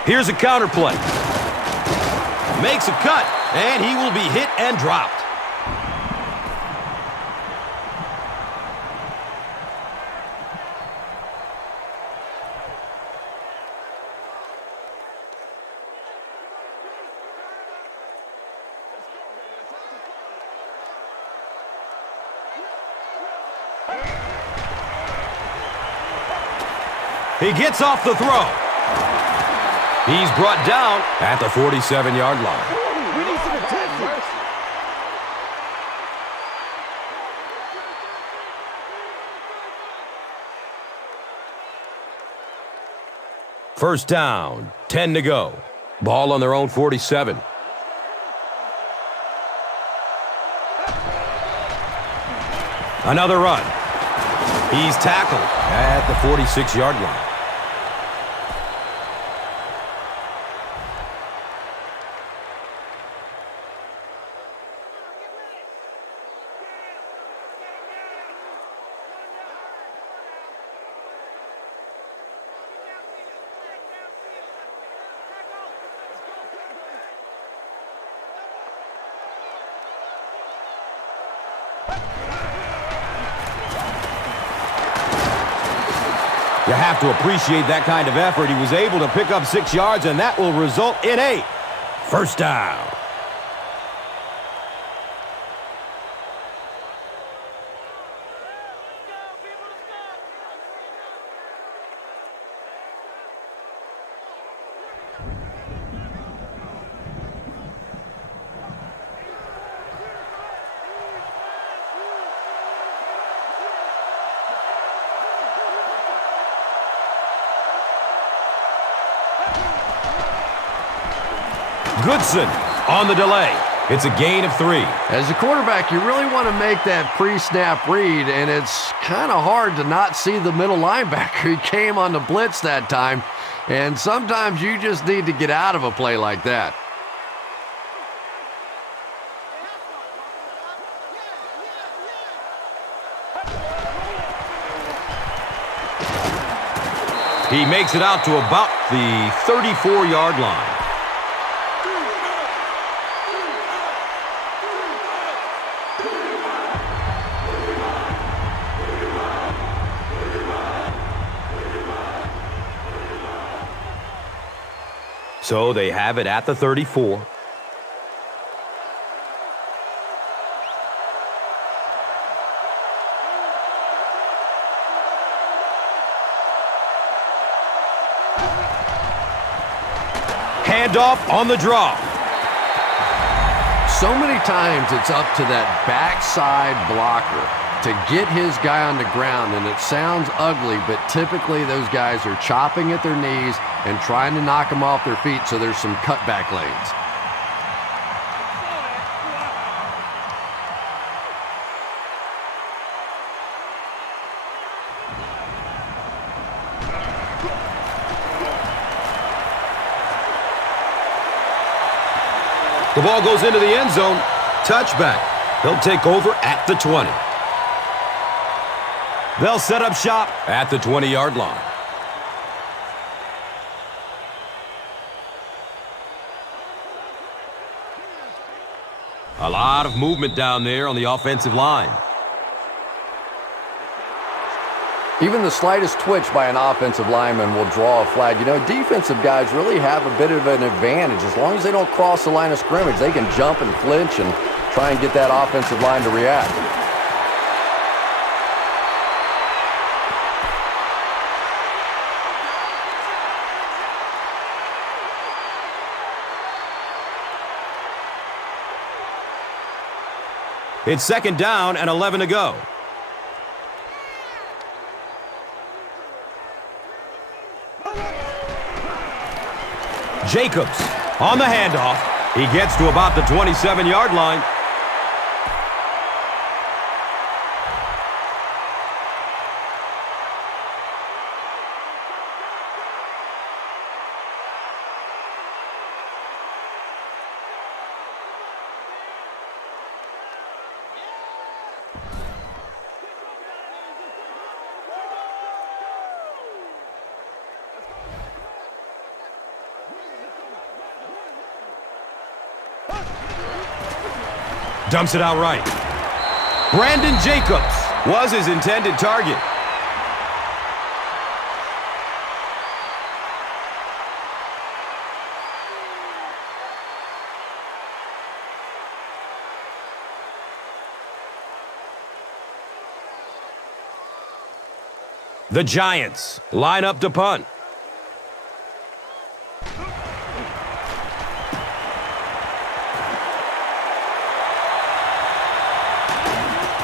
Here's a counter play. Makes a cut, and he will be hit and dropped. He gets off the throw. He's brought down at the 47-yard line. We need some attention. First down, 10 to go. Ball on their own 47. Another run. He's tackled at the 46-yard line. You have to appreciate that kind of effort. He was able to pick up 6 yards, and that will result in a first down. Goodson on the delay. It's a gain of 3. As a quarterback, you really want to make that pre-snap read, and it's kind of hard to not see the middle linebacker. He came on the blitz that time, and sometimes you just need to get out of a play like that. He makes it out to about the 34-yard line. So they have it at the 34. Handoff on the draw. So many times it's up to that backside blocker to get his guy on the ground, and it sounds ugly, but typically those guys are chopping at their knees and trying to knock them off their feet, so there's some cutback lanes. The ball goes into the end zone. Touchback. He'll take over at the 20. They'll set up shop at the 20-yard line. A lot of movement down there on the offensive line. Even the slightest twitch by an offensive lineman will draw a flag. You know, defensive guys really have a bit of an advantage. As long as they don't cross the line of scrimmage, they can jump and flinch and try and get that offensive line to react. It's 2nd down and 11 to go. Jacobs on the handoff. He gets to about the 27-yard line. Dumps it out right. Brandon Jacobs was his intended target. The Giants line up to punt.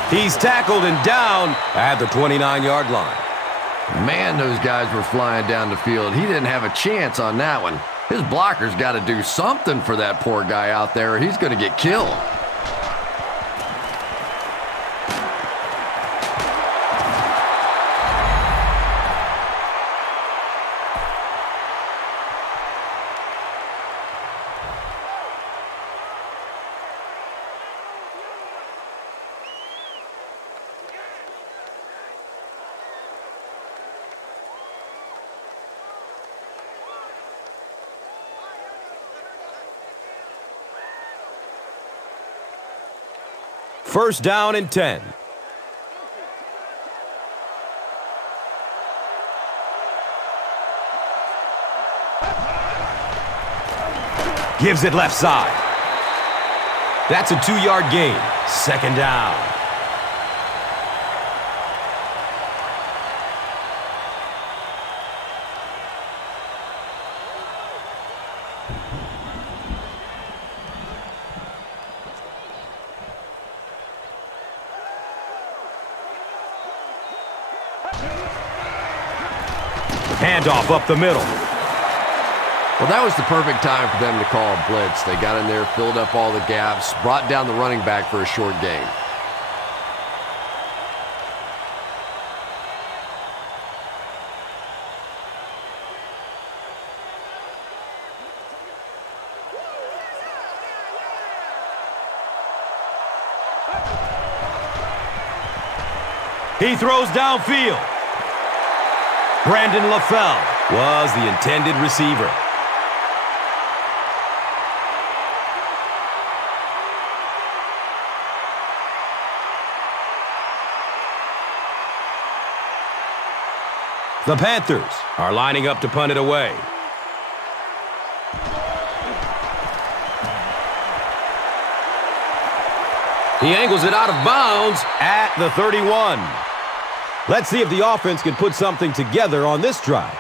He's tackled and down at the 29-yard line. Man, those guys were flying down the field. He didn't have a chance on that one. His blocker's got to do something for that poor guy out there, or he's going to get killed. First down and 10. Gives it left side. That's a 2-yard gain. 2nd down. Handoff up the middle. Well, that was the perfect time for them to call a blitz. They got in there, filled up all the gaps, brought down the running back for a short gain. He throws downfield. Brandon LaFell was the intended receiver. The Panthers are lining up to punt it away. He angles it out of bounds at the 31. Let's see if the offense can put something together on this drive.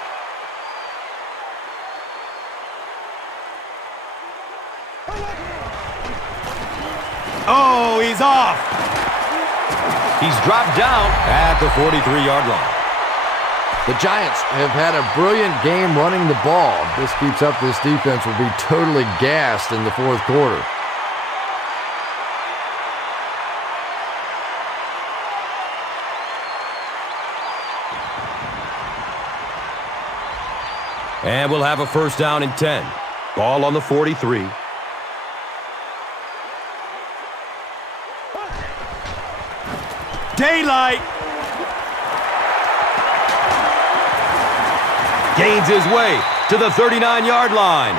Oh, he's off. He's dropped down at the 43-yard line. The Giants have had a brilliant game running the ball. If this keeps up, this defense will be totally gassed in the fourth quarter. And we'll have a first down and 10. Ball on the 43. Daylight. Gains his way to the 39-yard line.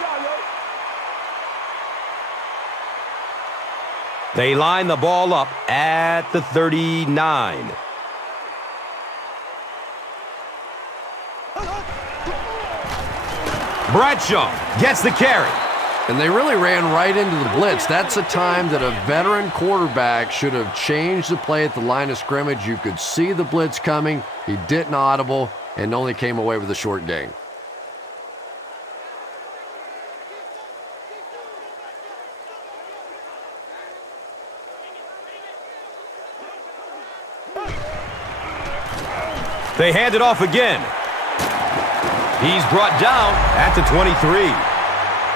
job, yo. They line the ball up at the 39. Bradshaw gets the carry. And they really ran right into the blitz. That's a time that a veteran quarterback should have changed the play at the line of scrimmage. You could see the blitz coming. He didn't audible and only came away with a short gain. They hand it off again. He's brought down at the 23.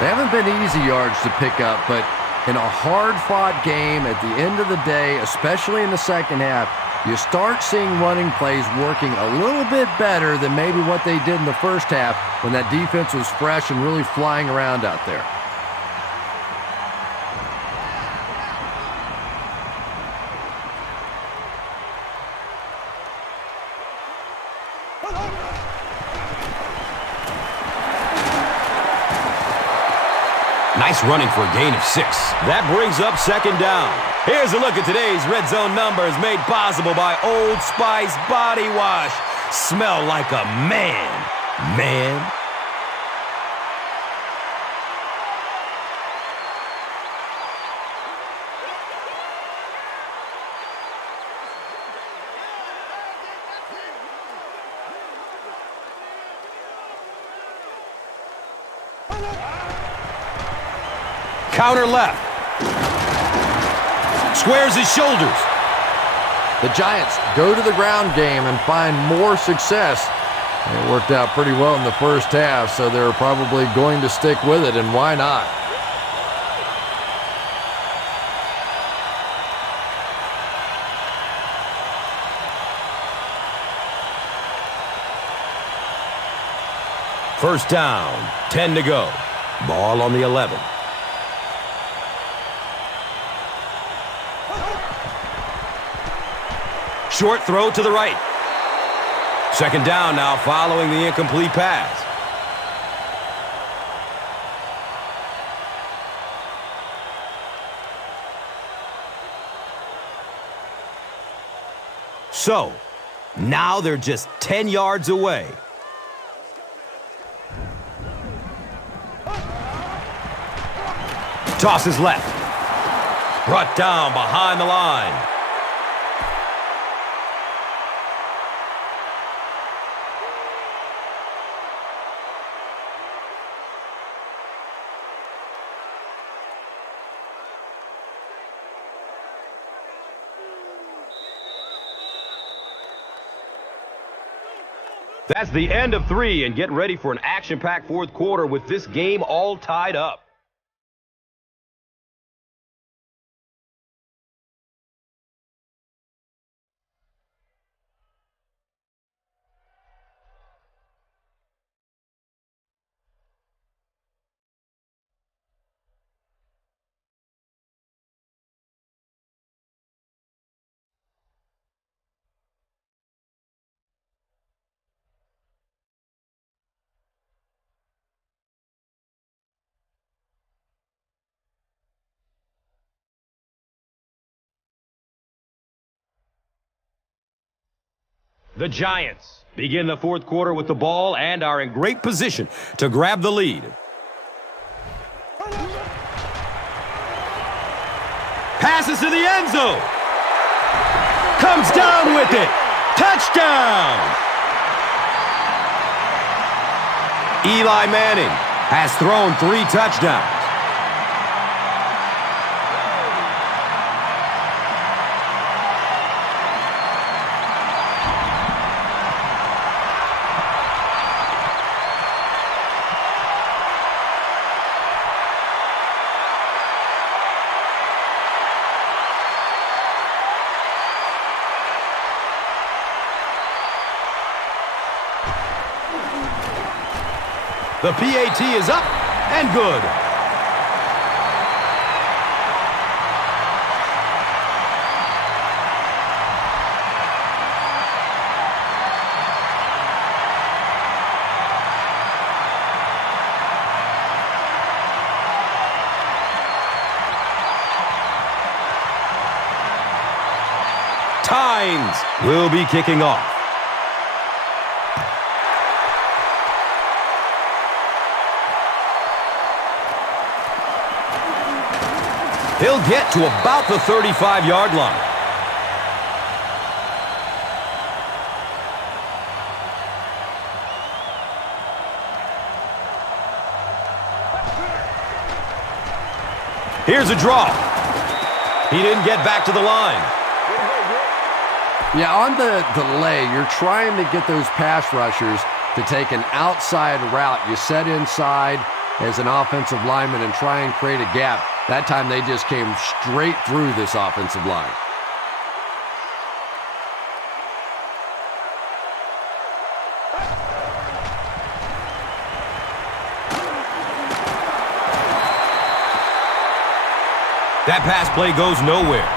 They haven't been easy yards to pick up, but in a hard-fought game at the end of the day, especially in the second half, you start seeing running plays working a little bit better than maybe what they did in the first half when that defense was fresh and really flying around out there. Nice running for a gain of 6. That brings up second down. Here's a look at today's red zone numbers made possible by Old Spice Body Wash. Smell like a man. Man. Counter left. Squares his shoulders. The Giants go to the ground game and find more success. It worked out pretty well in the first half, so they're probably going to stick with it, and why not? First down, 10 to go. Ball on the 11. Short throw to the right. Second down now following the incomplete pass. So, now they're just 10 yards away. Tosses left. Brought down behind the line. That's the end of 3, and get ready for an action-packed fourth quarter with this game all tied up. The Giants begin the fourth quarter with the ball and are in great position to grab the lead. Passes to the end zone. Comes down with it. Touchdown! Eli Manning has thrown 3 touchdowns. The PAT is up and good. Tynes will be kicking off. He'll get to about the 35-yard line. Here's a draw. He didn't get back to the line. Yeah, on the delay, you're trying to get those pass rushers to take an outside route. You set inside as an offensive lineman and try and create a gap. That time they just came straight through this offensive line. That pass play goes nowhere.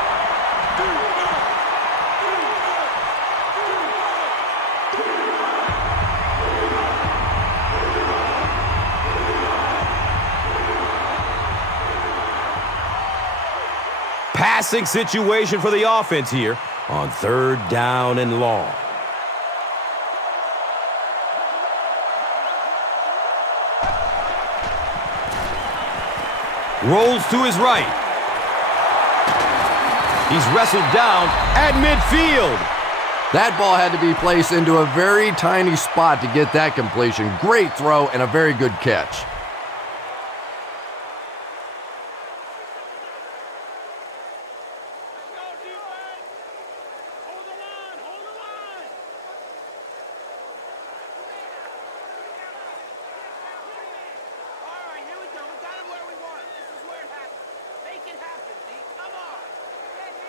Passing situation for the offense here on 3rd down and long. Rolls to his right. He's wrestled down at midfield. That ball had to be placed into a very tiny spot to get that completion. Great throw and a very good catch.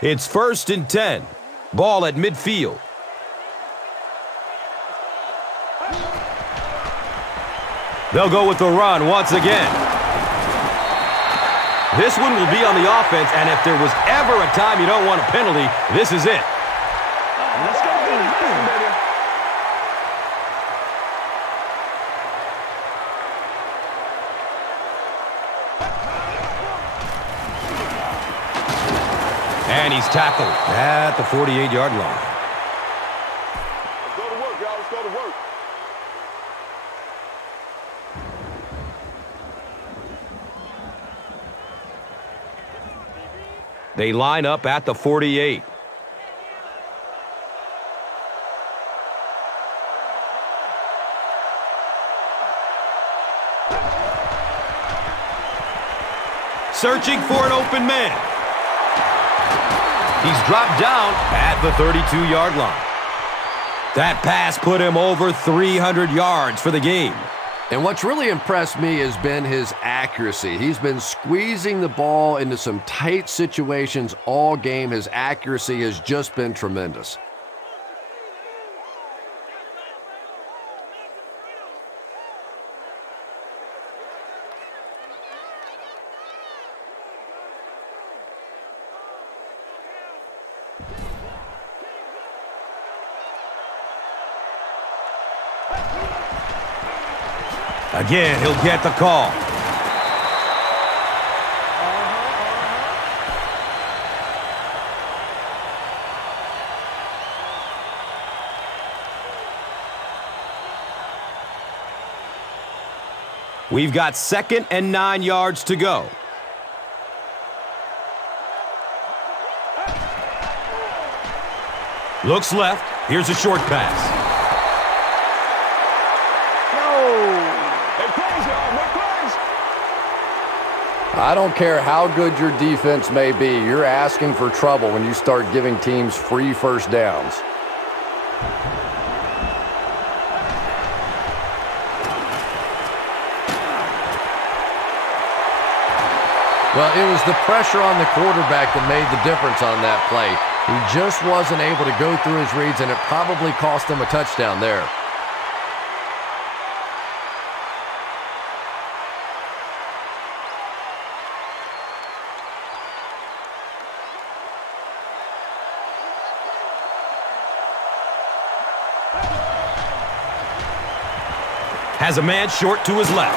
It's 1st and 10. Ball at midfield. They'll go with the run once again. This one will be on the offense, and if there was ever a time you don't want a penalty, this is it. Let's go, baby. And he's tackled at the 48-yard line. Let's go to work, y'all. Let's go to work. They line up at the 48. Searching for an open man. He's dropped down at the 32-yard line. That pass put him over 300 yards for the game. And what's really impressed me has been his accuracy. He's been squeezing the ball into some tight situations all game. His accuracy has just been tremendous. Again, he'll get the call. We've got 2nd and 9 yards to go. Looks left. Here's a short pass. I don't care how good your defense may be, you're asking for trouble when you start giving teams free first downs. Well, it was the pressure on the quarterback that made the difference on that play. He just wasn't able to go through his reads, and it probably cost him a touchdown there. Has a man short to his left.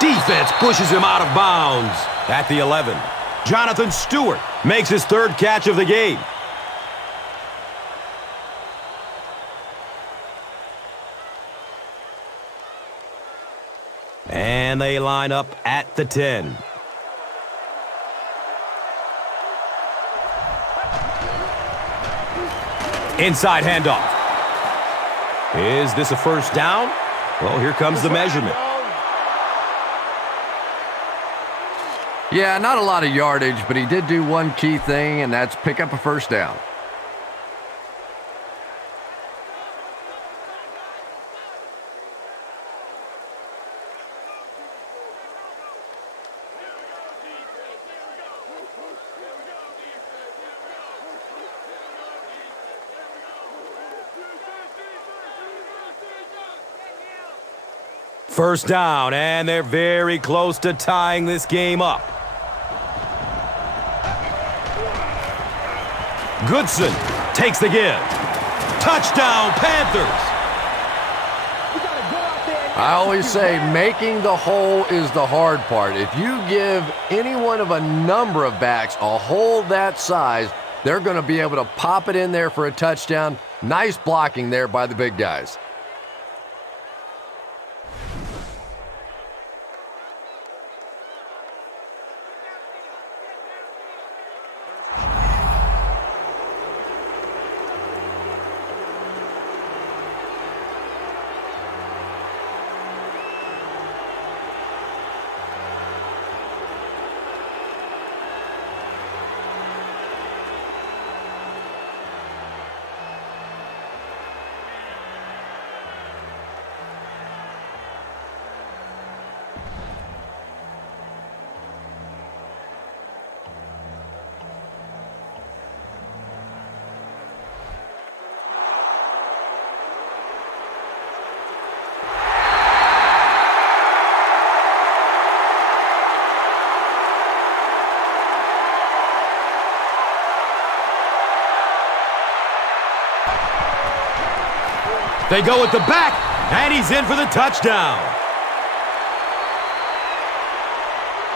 Defense pushes him out of bounds at the 11. Jonathan Stewart makes his 3rd catch of the game. And they line up at the 10. Inside handoff. Is this a first down? Well, here comes the measurement. Yeah, not a lot of yardage, but he did do one key thing, and that's pick up a first down. First down, and they're very close to tying this game up. Goodson takes the give. Touchdown, Panthers! I always say making the hole is the hard part. If you give any one of a number of backs a hole that size, they're going to be able to pop it in there for a touchdown. Nice blocking there by the big guys. They go with the back, and he's in for the touchdown.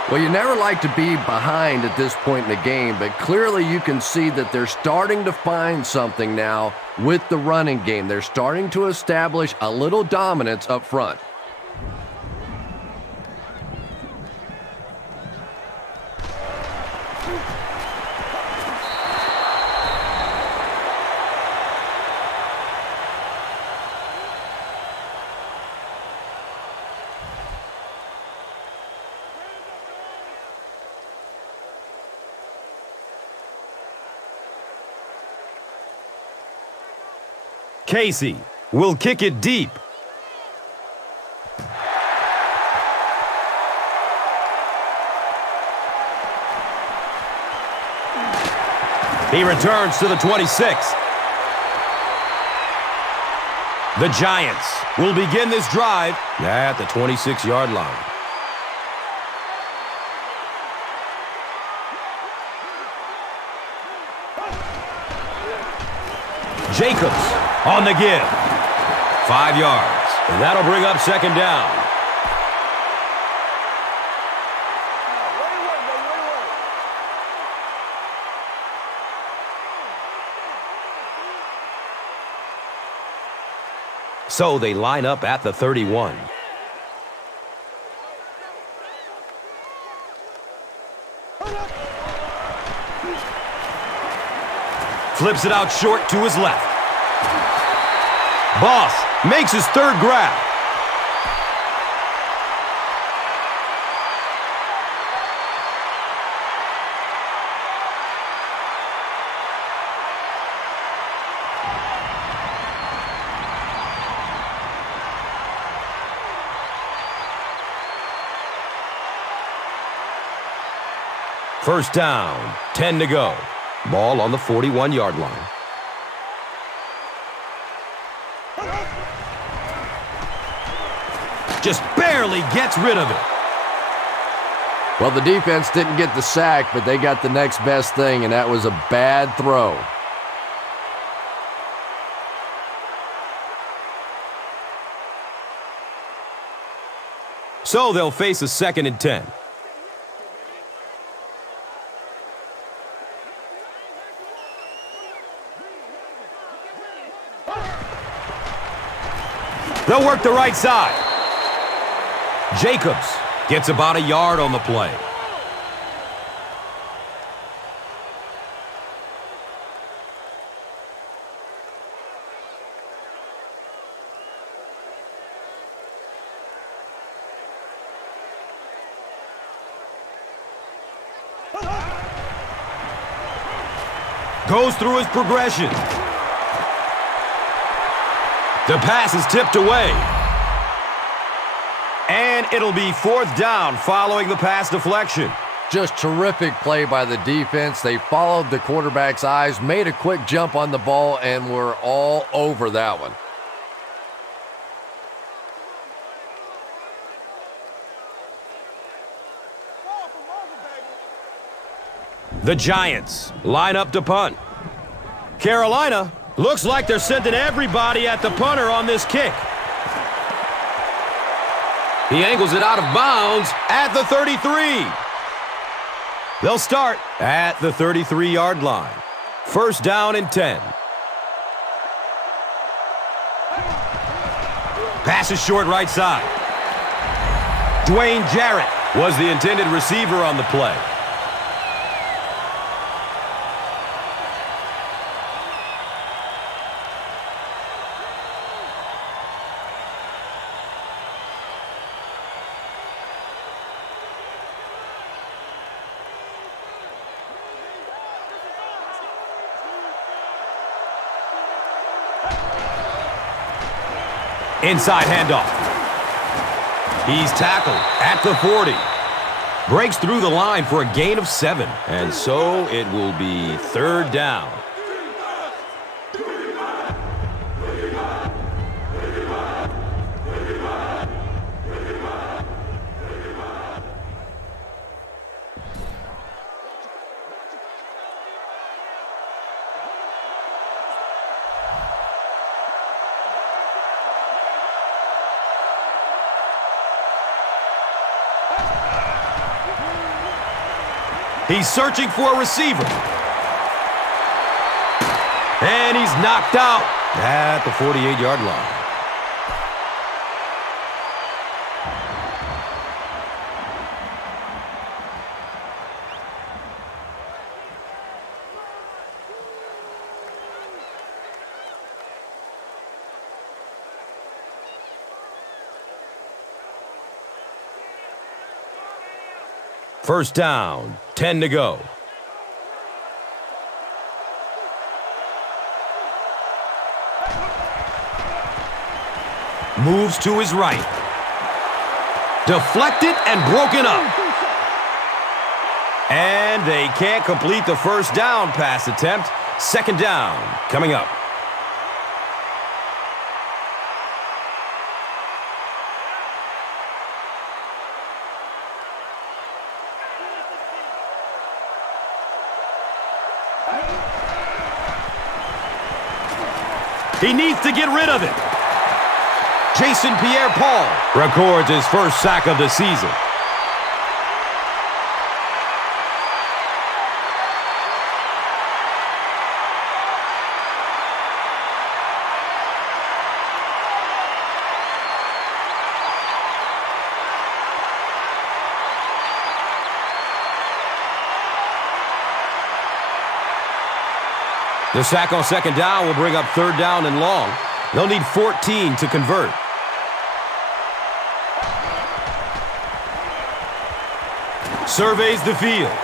Well, you never like to be behind at this point in the game, but clearly you can see that they're starting to find something now with the running game. They're starting to establish a little dominance up front. Casey will kick it deep. He returns to the 26. The Giants will begin this drive at the 26-yard line. Jacobs on the give. 5 yards. And that'll bring up second down. So they line up at the 31. Flips it out short to his left. Boss makes his third grab. First down, 10 to go. Ball on the 41-yard line. Just barely gets rid of it. Well, the defense didn't get the sack, but they got the next best thing, and that was a bad throw. So they'll face a 2nd and 10. They'll work the right side. Jacobs Gets about a yard on the play. Goes through his progression. The pass is tipped away. And it'll be 4th down following the pass deflection. Just terrific play by the defense. They followed the quarterback's eyes, made a quick jump on the ball, and were all over that one. The Giants line up to punt. Carolina looks like they're sending everybody at the punter on this kick. He angles it out of bounds at the 33. They'll start at the 33-yard line. 1st down and 10. Pass is short right side. Dwayne Jarrett was the intended receiver on the play. Inside handoff. He's tackled at the 40. Breaks through the line for a gain of 7. And so it will be 3rd down. He's searching for a receiver. And he's knocked out at the 48-yard line. First down, 10 to go. Moves to his right. Deflected and broken up. And they can't complete the first down pass attempt. 2nd down coming up. He needs to get rid of it. Jason Pierre-Paul records his first sack of the season. The sack on 2nd down will bring up 3rd down and long. They'll need 14 to convert. Surveys the field.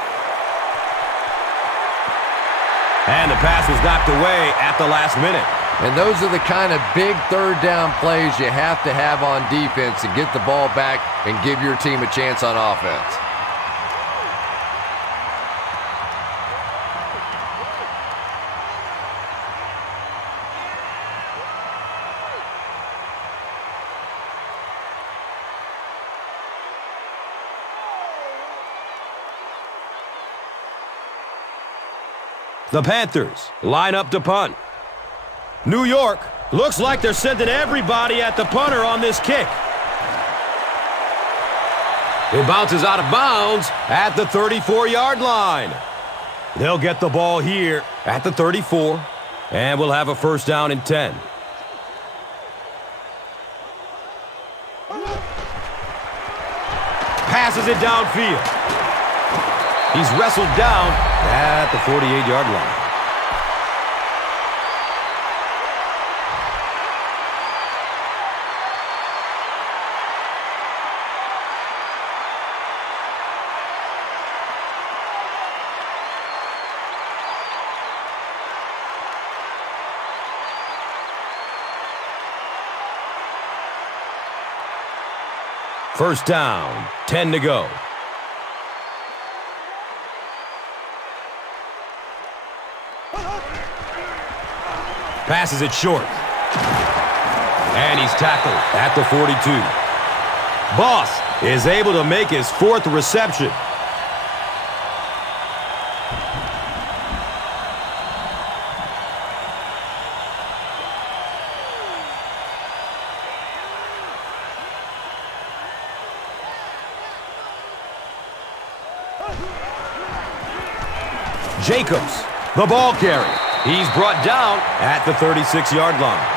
And the pass was knocked away at the last minute. And those are the kind of big 3rd down plays you have to have on defense to get the ball back and give your team a chance on offense. The Panthers line up to punt. New York looks like they're sending everybody at the punter on this kick. It bounces out of bounds at the 34-yard line. They'll get the ball here at the 34, and we'll have a 1st down and 10. Tosses it downfield. He's wrestled down at the 48-yard line. First down, 10 to go. Passes it short. And he's tackled at the 42. Boss is able to make his fourth reception. Jacobs, the ball carrier. He's brought down at the 36-yard line.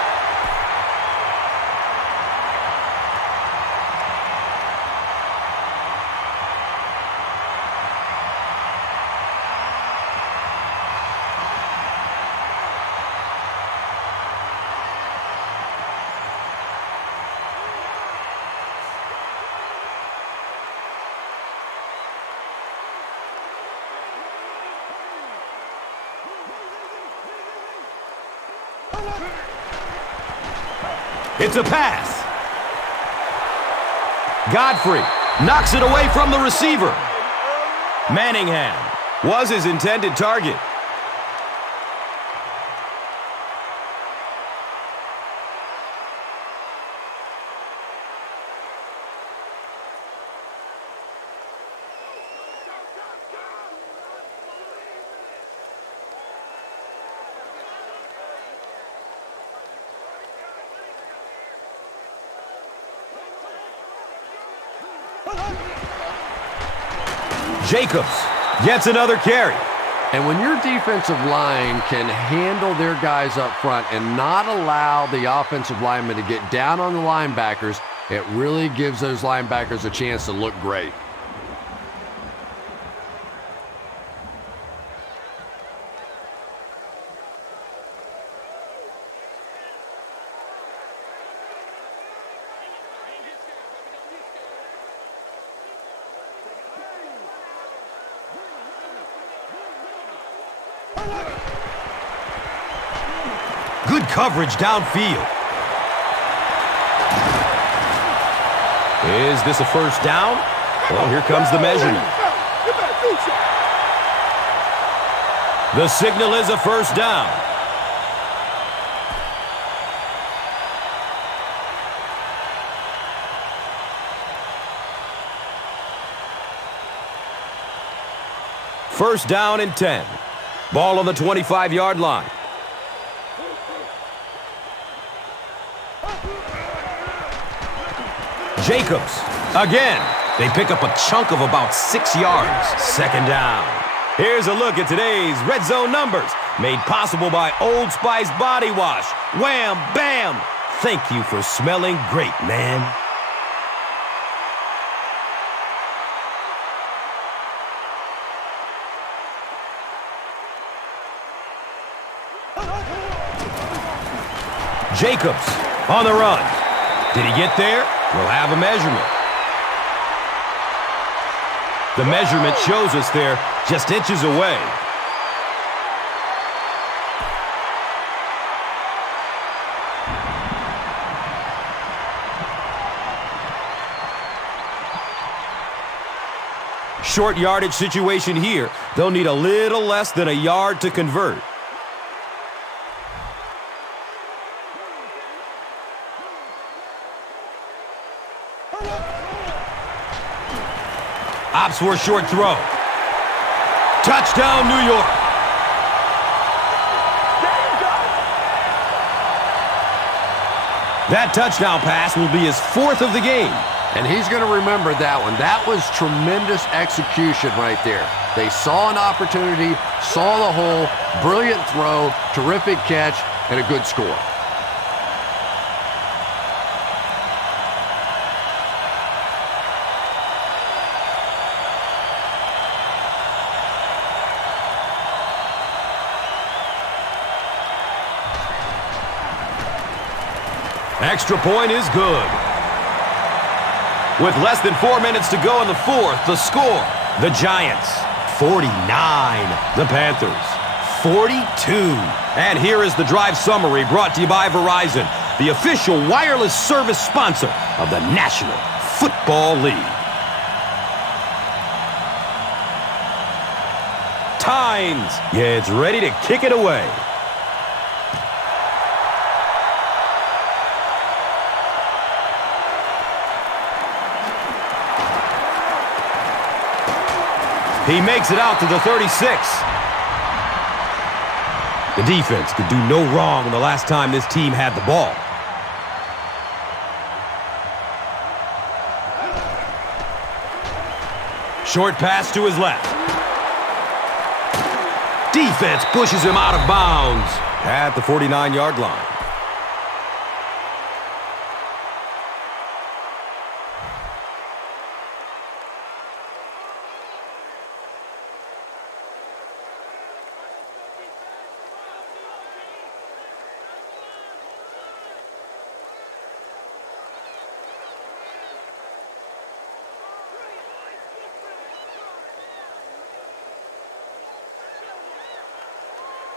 It's a pass. Godfrey knocks it away from the receiver. Manningham was his intended target. Jacobs gets another carry. And when your defensive line can handle their guys up front and not allow the offensive linemen to get down on the linebackers, it really gives those linebackers a chance to look great. Good coverage downfield. Is this a first down? Well, here comes the measurement. The signal is a first down. First down and 10. Ball on the 25-yard line. Jacobs, again. They pick up a chunk of about 6 yards. Second down. Here's a look at today's red zone numbers, made possible by Old Spice Body Wash. Wham, bam. Thank you for smelling great, man. Jacobs on the run. Did he get there? We'll have a measurement. The measurement shows us they're just inches away. Short yardage situation here. They'll need a little less than a yard to convert. Opts for a short throw. Touchdown, New York. That touchdown pass will be his fourth of the game. And he's going to remember that one. That was tremendous execution right there. They saw an opportunity, saw the hole, brilliant throw, terrific catch, and a good score. Extra point is good. With less than 4 minutes to go in the fourth, the score, the Giants, 49. The Panthers, 42. And here is the drive summary brought to you by Verizon, the official wireless service sponsor of the National Football League. Tynes gets ready to kick it away. He makes it out to the 36. The defense could do no wrong the last time this team had the ball. Short pass to his left. Defense pushes him out of bounds at the 49-yard line.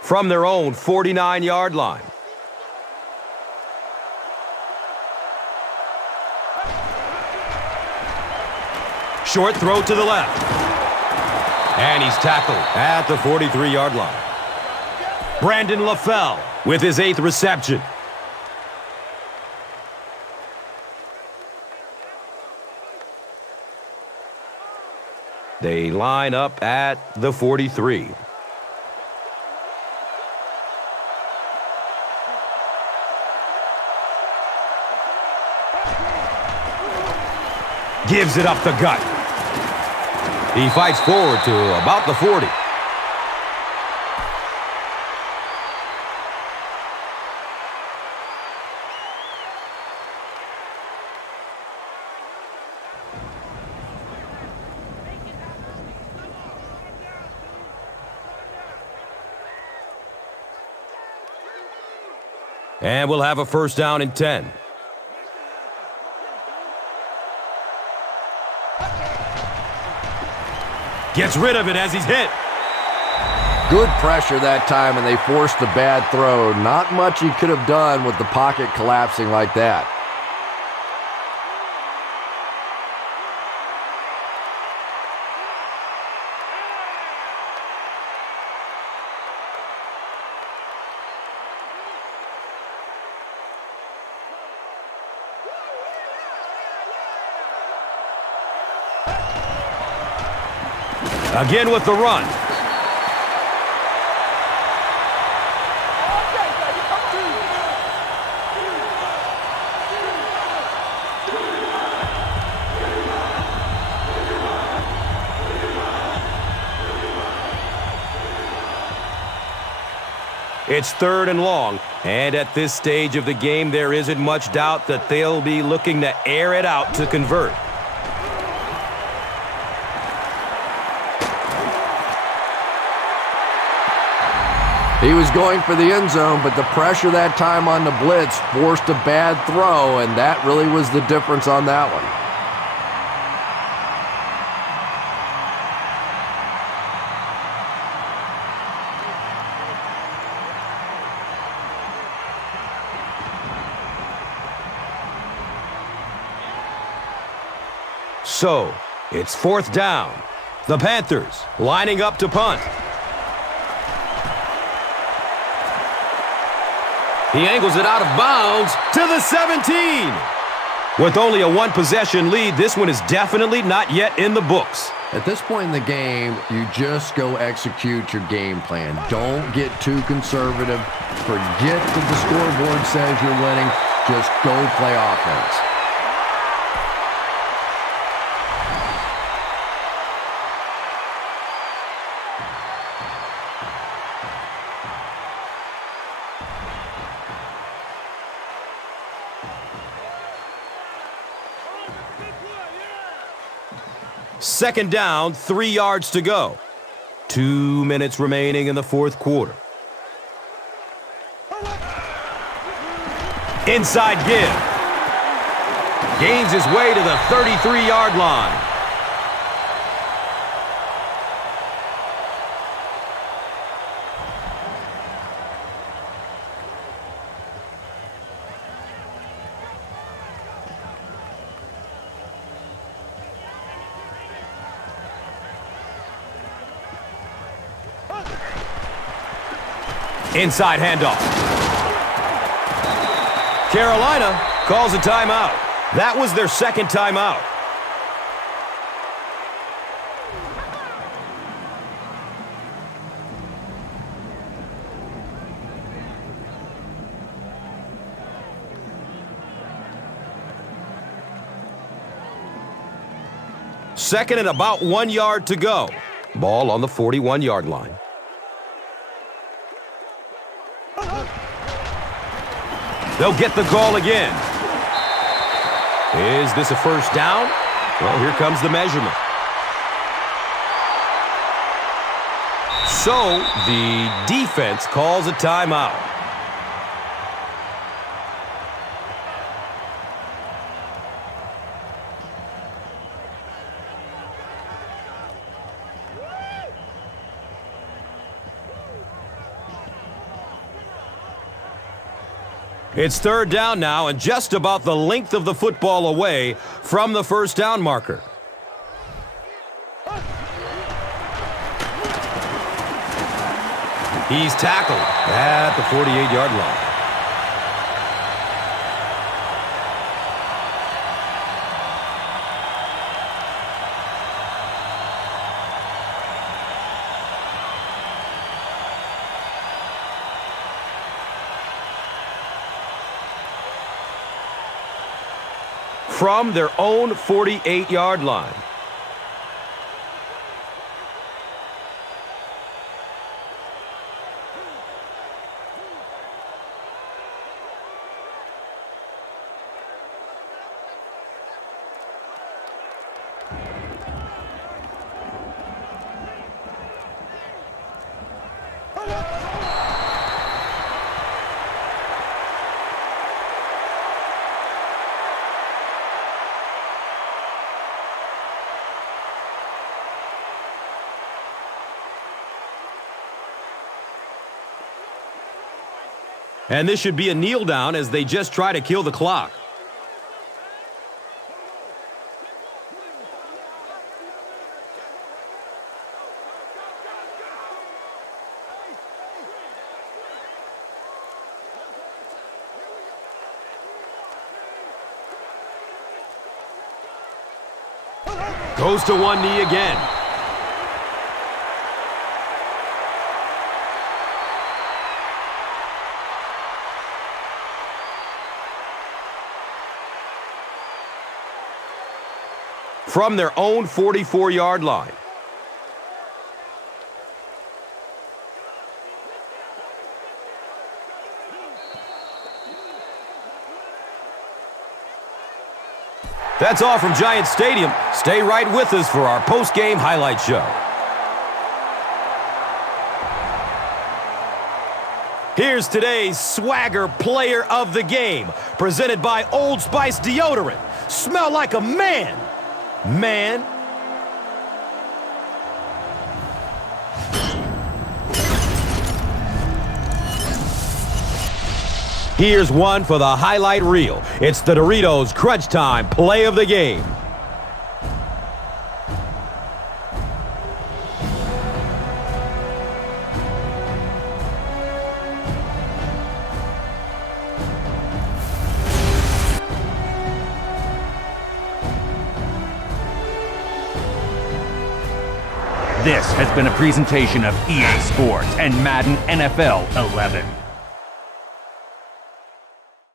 From their own 49-yard line. Short throw to the left. And he's tackled at the 43-yard line. Brandon LaFell with his 8th reception. They line up at the 43. Gives it up the gut. He fights forward to about the 40. And we'll have a first down and 10. Gets rid of it as he's hit. Good pressure that time, and they forced a bad throw. Not much he could have done with the pocket collapsing like that. Again with the run. It's 3rd and long, and at this stage of the game, there isn't much doubt that they'll be looking to air it out to convert. He was going for the end zone, but the pressure that time on the blitz forced a bad throw, and that really was the difference on that one. So, it's 4th down. The Panthers lining up to punt. He angles it out of bounds to the 17. With only a 1-possession lead, this one is definitely not yet in the books. At this point in the game, you just go execute your game plan. Don't get too conservative. Forget that the scoreboard says you're winning. Just go play offense. Second down, 3 yards to go. 2 minutes remaining in the 4th quarter. Inside give. Gains his way to the 33-yard line. Inside handoff. Carolina calls a timeout. That was their second timeout. Second and about 1 yard to go. Ball on the 41-yard line. They'll get the call again. Is this a first down? Well, here comes the measurement. So, the defense calls a timeout. It's third down now and just about the length of the football away from the first down marker. He's tackled at the 48-yard line. From their own 48-yard line. And this should be a kneel down as they just try to kill the clock. Goes to one knee again. From their own 44-yard line. That's all from Giant Stadium. Stay right with us for our post-game highlight show. Here's today's Swagger Player of the Game, presented by Old Spice Deodorant. Smell like a man. Man. Here's one for the highlight reel. It's the Doritos Crunch Time Play of the Game. This has been a presentation of EA Sports and Madden NFL 11.